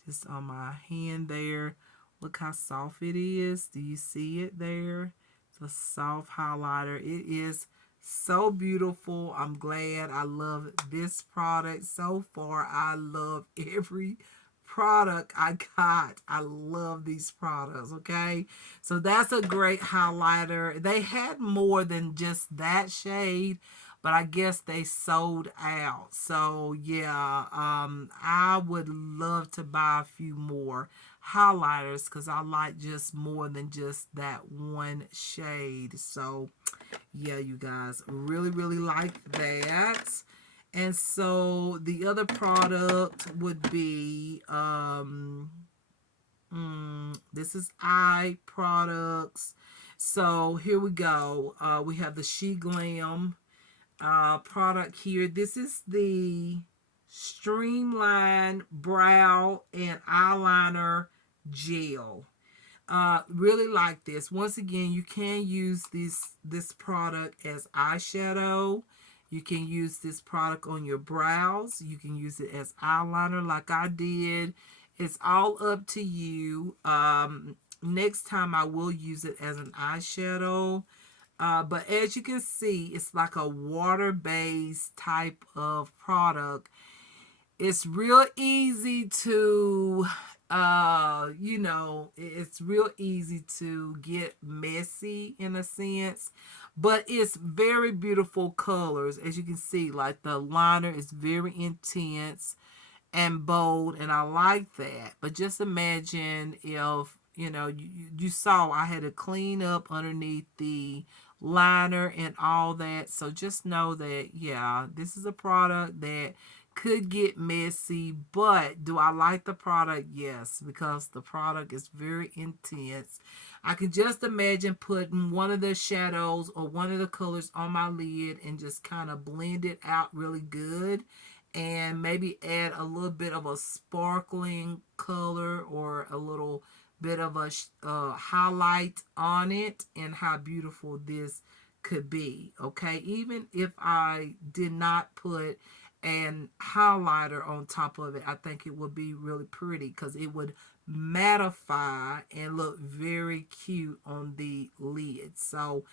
just on my hand there. Look how soft it is. Do you see it there? It's a soft highlighter. It is so beautiful. I'm glad. I love this product so far. I love every product I got. I love these products. Okay, so that's a great highlighter. They had more than just that shade, but I guess they sold out. So yeah, I would love to buy a few more highlighters, because I like just more than just that one shade. So yeah, you guys, really, really like that. And so the other product would be this is eye products. So here we go. We have the She Glam product here. This is the Streamline Brow and Eyeliner Gel. Really like this. Once again, you can use this product as eyeshadow. You can use this product on your brows. You can use it as eyeliner like I did. It's all up to you. Next time I will use it as an eyeshadow. But as you can see, it's like a water-based type of product. It's real easy to it's real easy to get messy in a sense, but it's very beautiful colors. As you can see, like the liner is very intense and bold, and I like that. But just imagine if you saw I had to clean up underneath the liner and all that. So just know that, yeah, this is a product that could get messy, but do I like the product? Yes, because the product is very intense. I can just imagine putting one of the shadows or one of the colors on my lid and just kind of blend it out really good, and maybe add a little bit of a sparkling color or a little bit of a highlight on it, and how beautiful this could be. Okay, even if I did not put an highlighter on top of it, I think it would be really pretty, because it would mattify and look very cute on the lid. So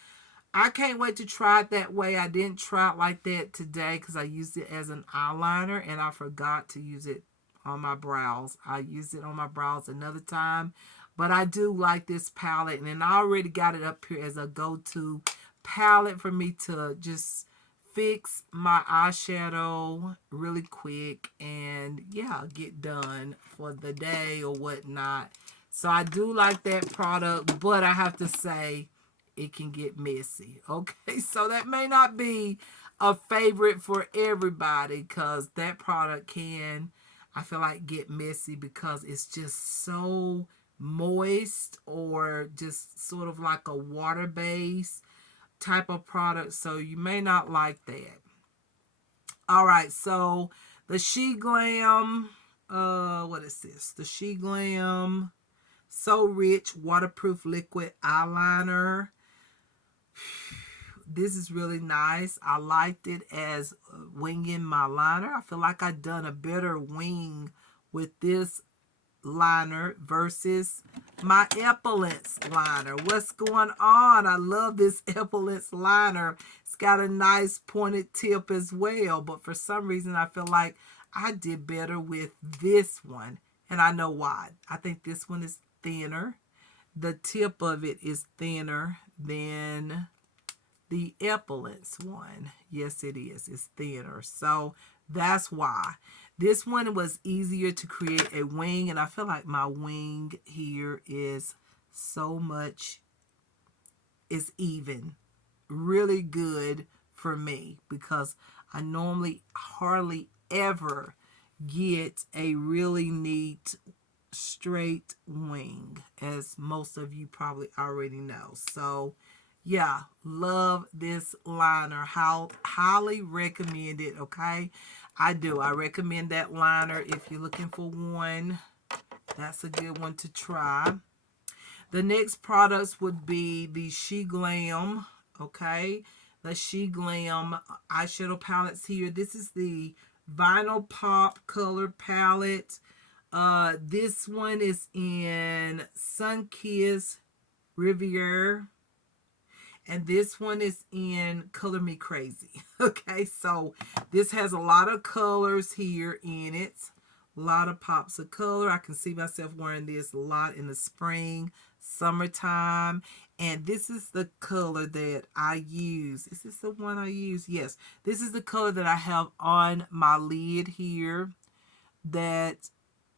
I can't wait to try it that way. I didn't try it like that today because I used it as an eyeliner, and I forgot to use it on my brows. I used it on my brows another time. But I do like this palette, and I already got it up here as a go-to palette for me to just fix my eyeshadow really quick and, yeah, get done for the day or whatnot. So I do like that product, but I have to say, it can get messy. Okay, so that may not be a favorite for everybody because that product can, I feel like, get messy because it's just so moist or just sort of like a water base type of product. So you may not like that. All right, so the She Glam, what is this? The She Glam So Rich Waterproof Liquid Eyeliner. This is really nice. I liked it as winging my liner. I feel like I've done a better wing with this liner versus my Epaulettes liner. What's going on? I love this Epaulettes liner. It's got a nice pointed tip as well, but for some reason I feel like I did better with this one, and I know why. I think this one is thinner. The tip of it is thinner than the Epaulettes one. Yes, it is. It's thinner. So that's why. This one was easier to create a wing, and I feel like my wing here is so much, it's even. Really good for me because I normally hardly ever get a really neat straight wing, as most of you probably already know. So yeah, love this liner. Highly recommend it. Okay, I do. I recommend that liner if you're looking for one. That's a good one to try. The next products would be the She Glam. Okay, the She Glam eyeshadow palettes here. This is the Vinyl Pop Color Palette. This one is in Sun Kiss Riviere, and this one is in Color Me Crazy. Okay, so this has a lot of colors here in it. A lot of pops of color. I can see myself wearing this a lot in the spring, summertime. And this is the color that I use. Is this the one I use? Yes. This is the color that I have on my lid here. That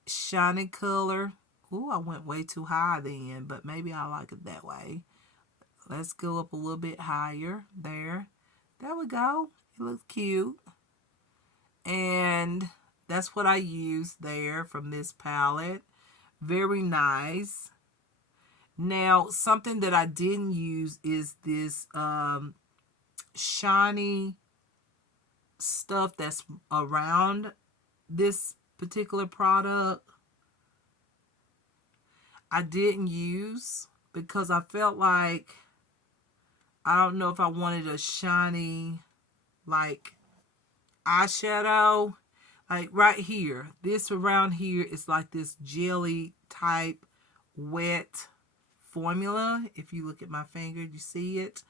shiny color. Ooh, I went way too high then, but maybe I like it that way. Let's go up a little bit higher. There we go. It looks cute. And that's what I use there from this palette. Very nice. Now, something that I didn't use is this shiny stuff that's around this particular product. I didn't use because I felt like, I don't know if I wanted a shiny like eyeshadow. Like right here, this around here is like this jelly type wet formula. If you look at my finger, you see it.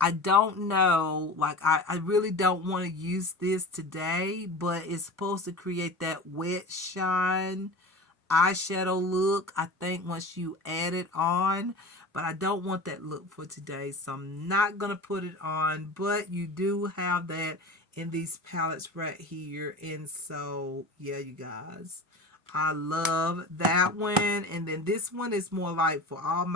I don't know, like I really don't want to use this today, but it's supposed to create that wet shine eyeshadow look, I think, once you add it on. But I don't want that look for today, so I'm not going to put it on. But you do have that in these palettes right here. And so, yeah, you guys, I love that one. And then this one is more like for all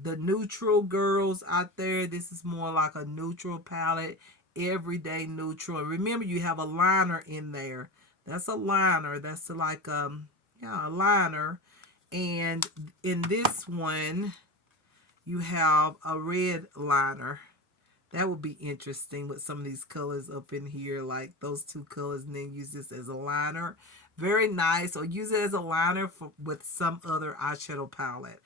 the neutral girls out there. This is more like a neutral palette, everyday neutral. And remember, you have a liner in there. That's a liner. That's like a liner. And in this one, you have a red liner. That would be interesting with some of these colors up in here, like those two colors, and then use this as a liner. Very nice. Or use it as a liner with some other eyeshadow palette.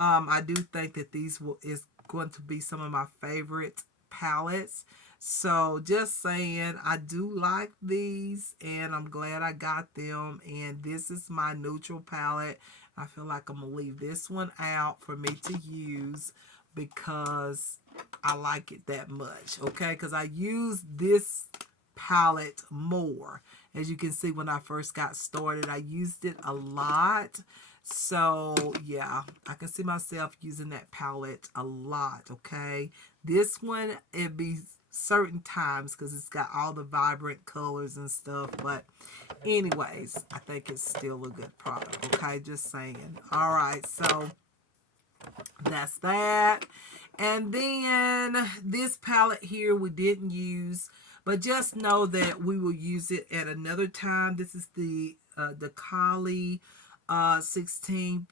I do think that is going to be some of my favorite palettes. So just saying, I do like these, and I'm glad I got them. And this is my neutral palette. I feel like I'm going to leave this one out for me to use because I like it that much. Okay, because I use this palette more. As you can see, when I first got started, I used it a lot. So yeah, I can see myself using that palette a lot. Okay, this one, it'd be certain times because it's got all the vibrant colors and stuff, but anyways, I think it's still a good product. Okay, just saying. All right, so that's that. And then this palette here we didn't use, but just know that we will use it at another time. This is the Kali 16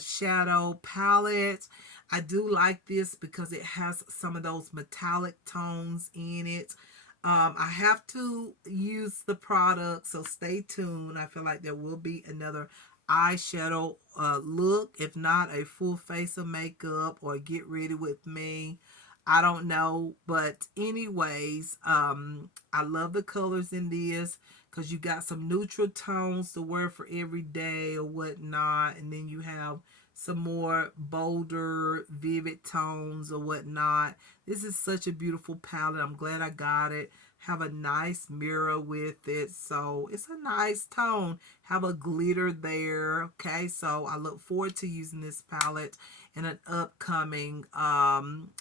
shadow palette. I do like this because it has some of those metallic tones in it. I have to use the product, so stay tuned. I feel like there will be another eyeshadow look, if not a full face of makeup or get ready with me. I don't know, but anyways, I love the colors in this because you got some neutral tones to wear for every day or whatnot, and then you have some more bolder, vivid tones or whatnot. This is such a beautiful palette. I'm glad I got it. Have a nice mirror with it, so it's a nice tone. Have a glitter there. Okay, so I look forward to using this palette in an upcoming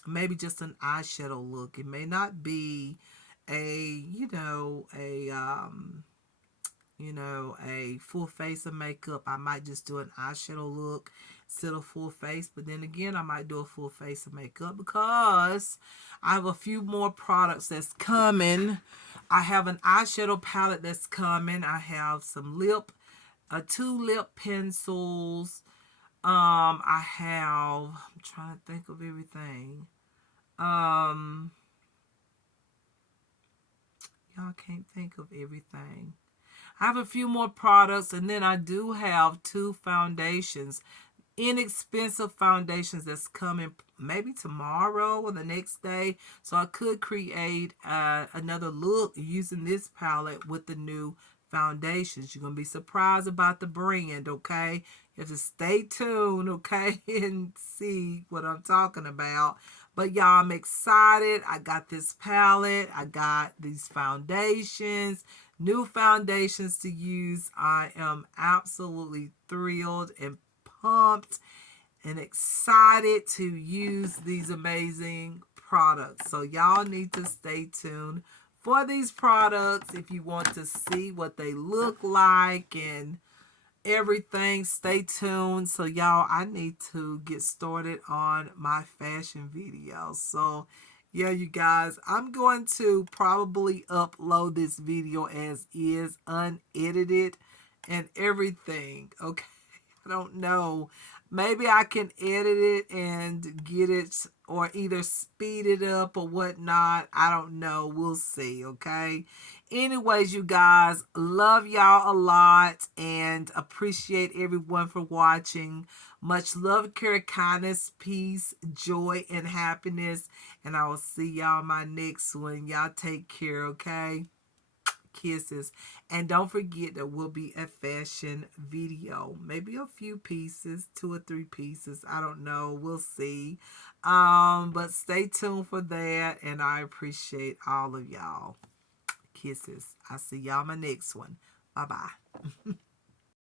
maybe just an eyeshadow look. It may not be a a full face of makeup. I might just do an eyeshadow look instead of full face. But then again, I might do a full face of makeup because I have a few more products that's coming. I have an eyeshadow palette that's coming. I have some two lip pencils. I'm trying to think of everything. Um, y'all can't think of everything. I have a few more products, and then I do have two foundations, inexpensive foundations that's coming maybe tomorrow or the next day. So I could create another look using this palette with the new foundations. You're going to be surprised about the brand, okay? You have to stay tuned, okay, and see what I'm talking about. But y'all, I'm excited. I got this palette. I got these foundations, new foundations to use. I am absolutely thrilled and pumped and excited to use these amazing products. So y'all need to stay tuned for these products if you want to see what they look like and everything. Stay tuned. So y'all, I need to get started on my fashion video. So yeah, you guys, I'm going to probably upload this video as is, unedited and everything. Okay. I don't know. Maybe I can edit it and get it or either speed it up or whatnot. I don't know. We'll see. Okay. Anyways, you guys, love y'all a lot and appreciate everyone for watching. Much love, care, kindness, peace, joy, and happiness. And I will see y'all in my next one. Y'all take care. Okay. Kisses. And don't forget that will be a fashion video, maybe a few pieces, 2 or 3 pieces, I don't know, we'll see. But stay tuned for that, and I appreciate all of y'all. Kisses. I see y'all in my next one. Bye bye.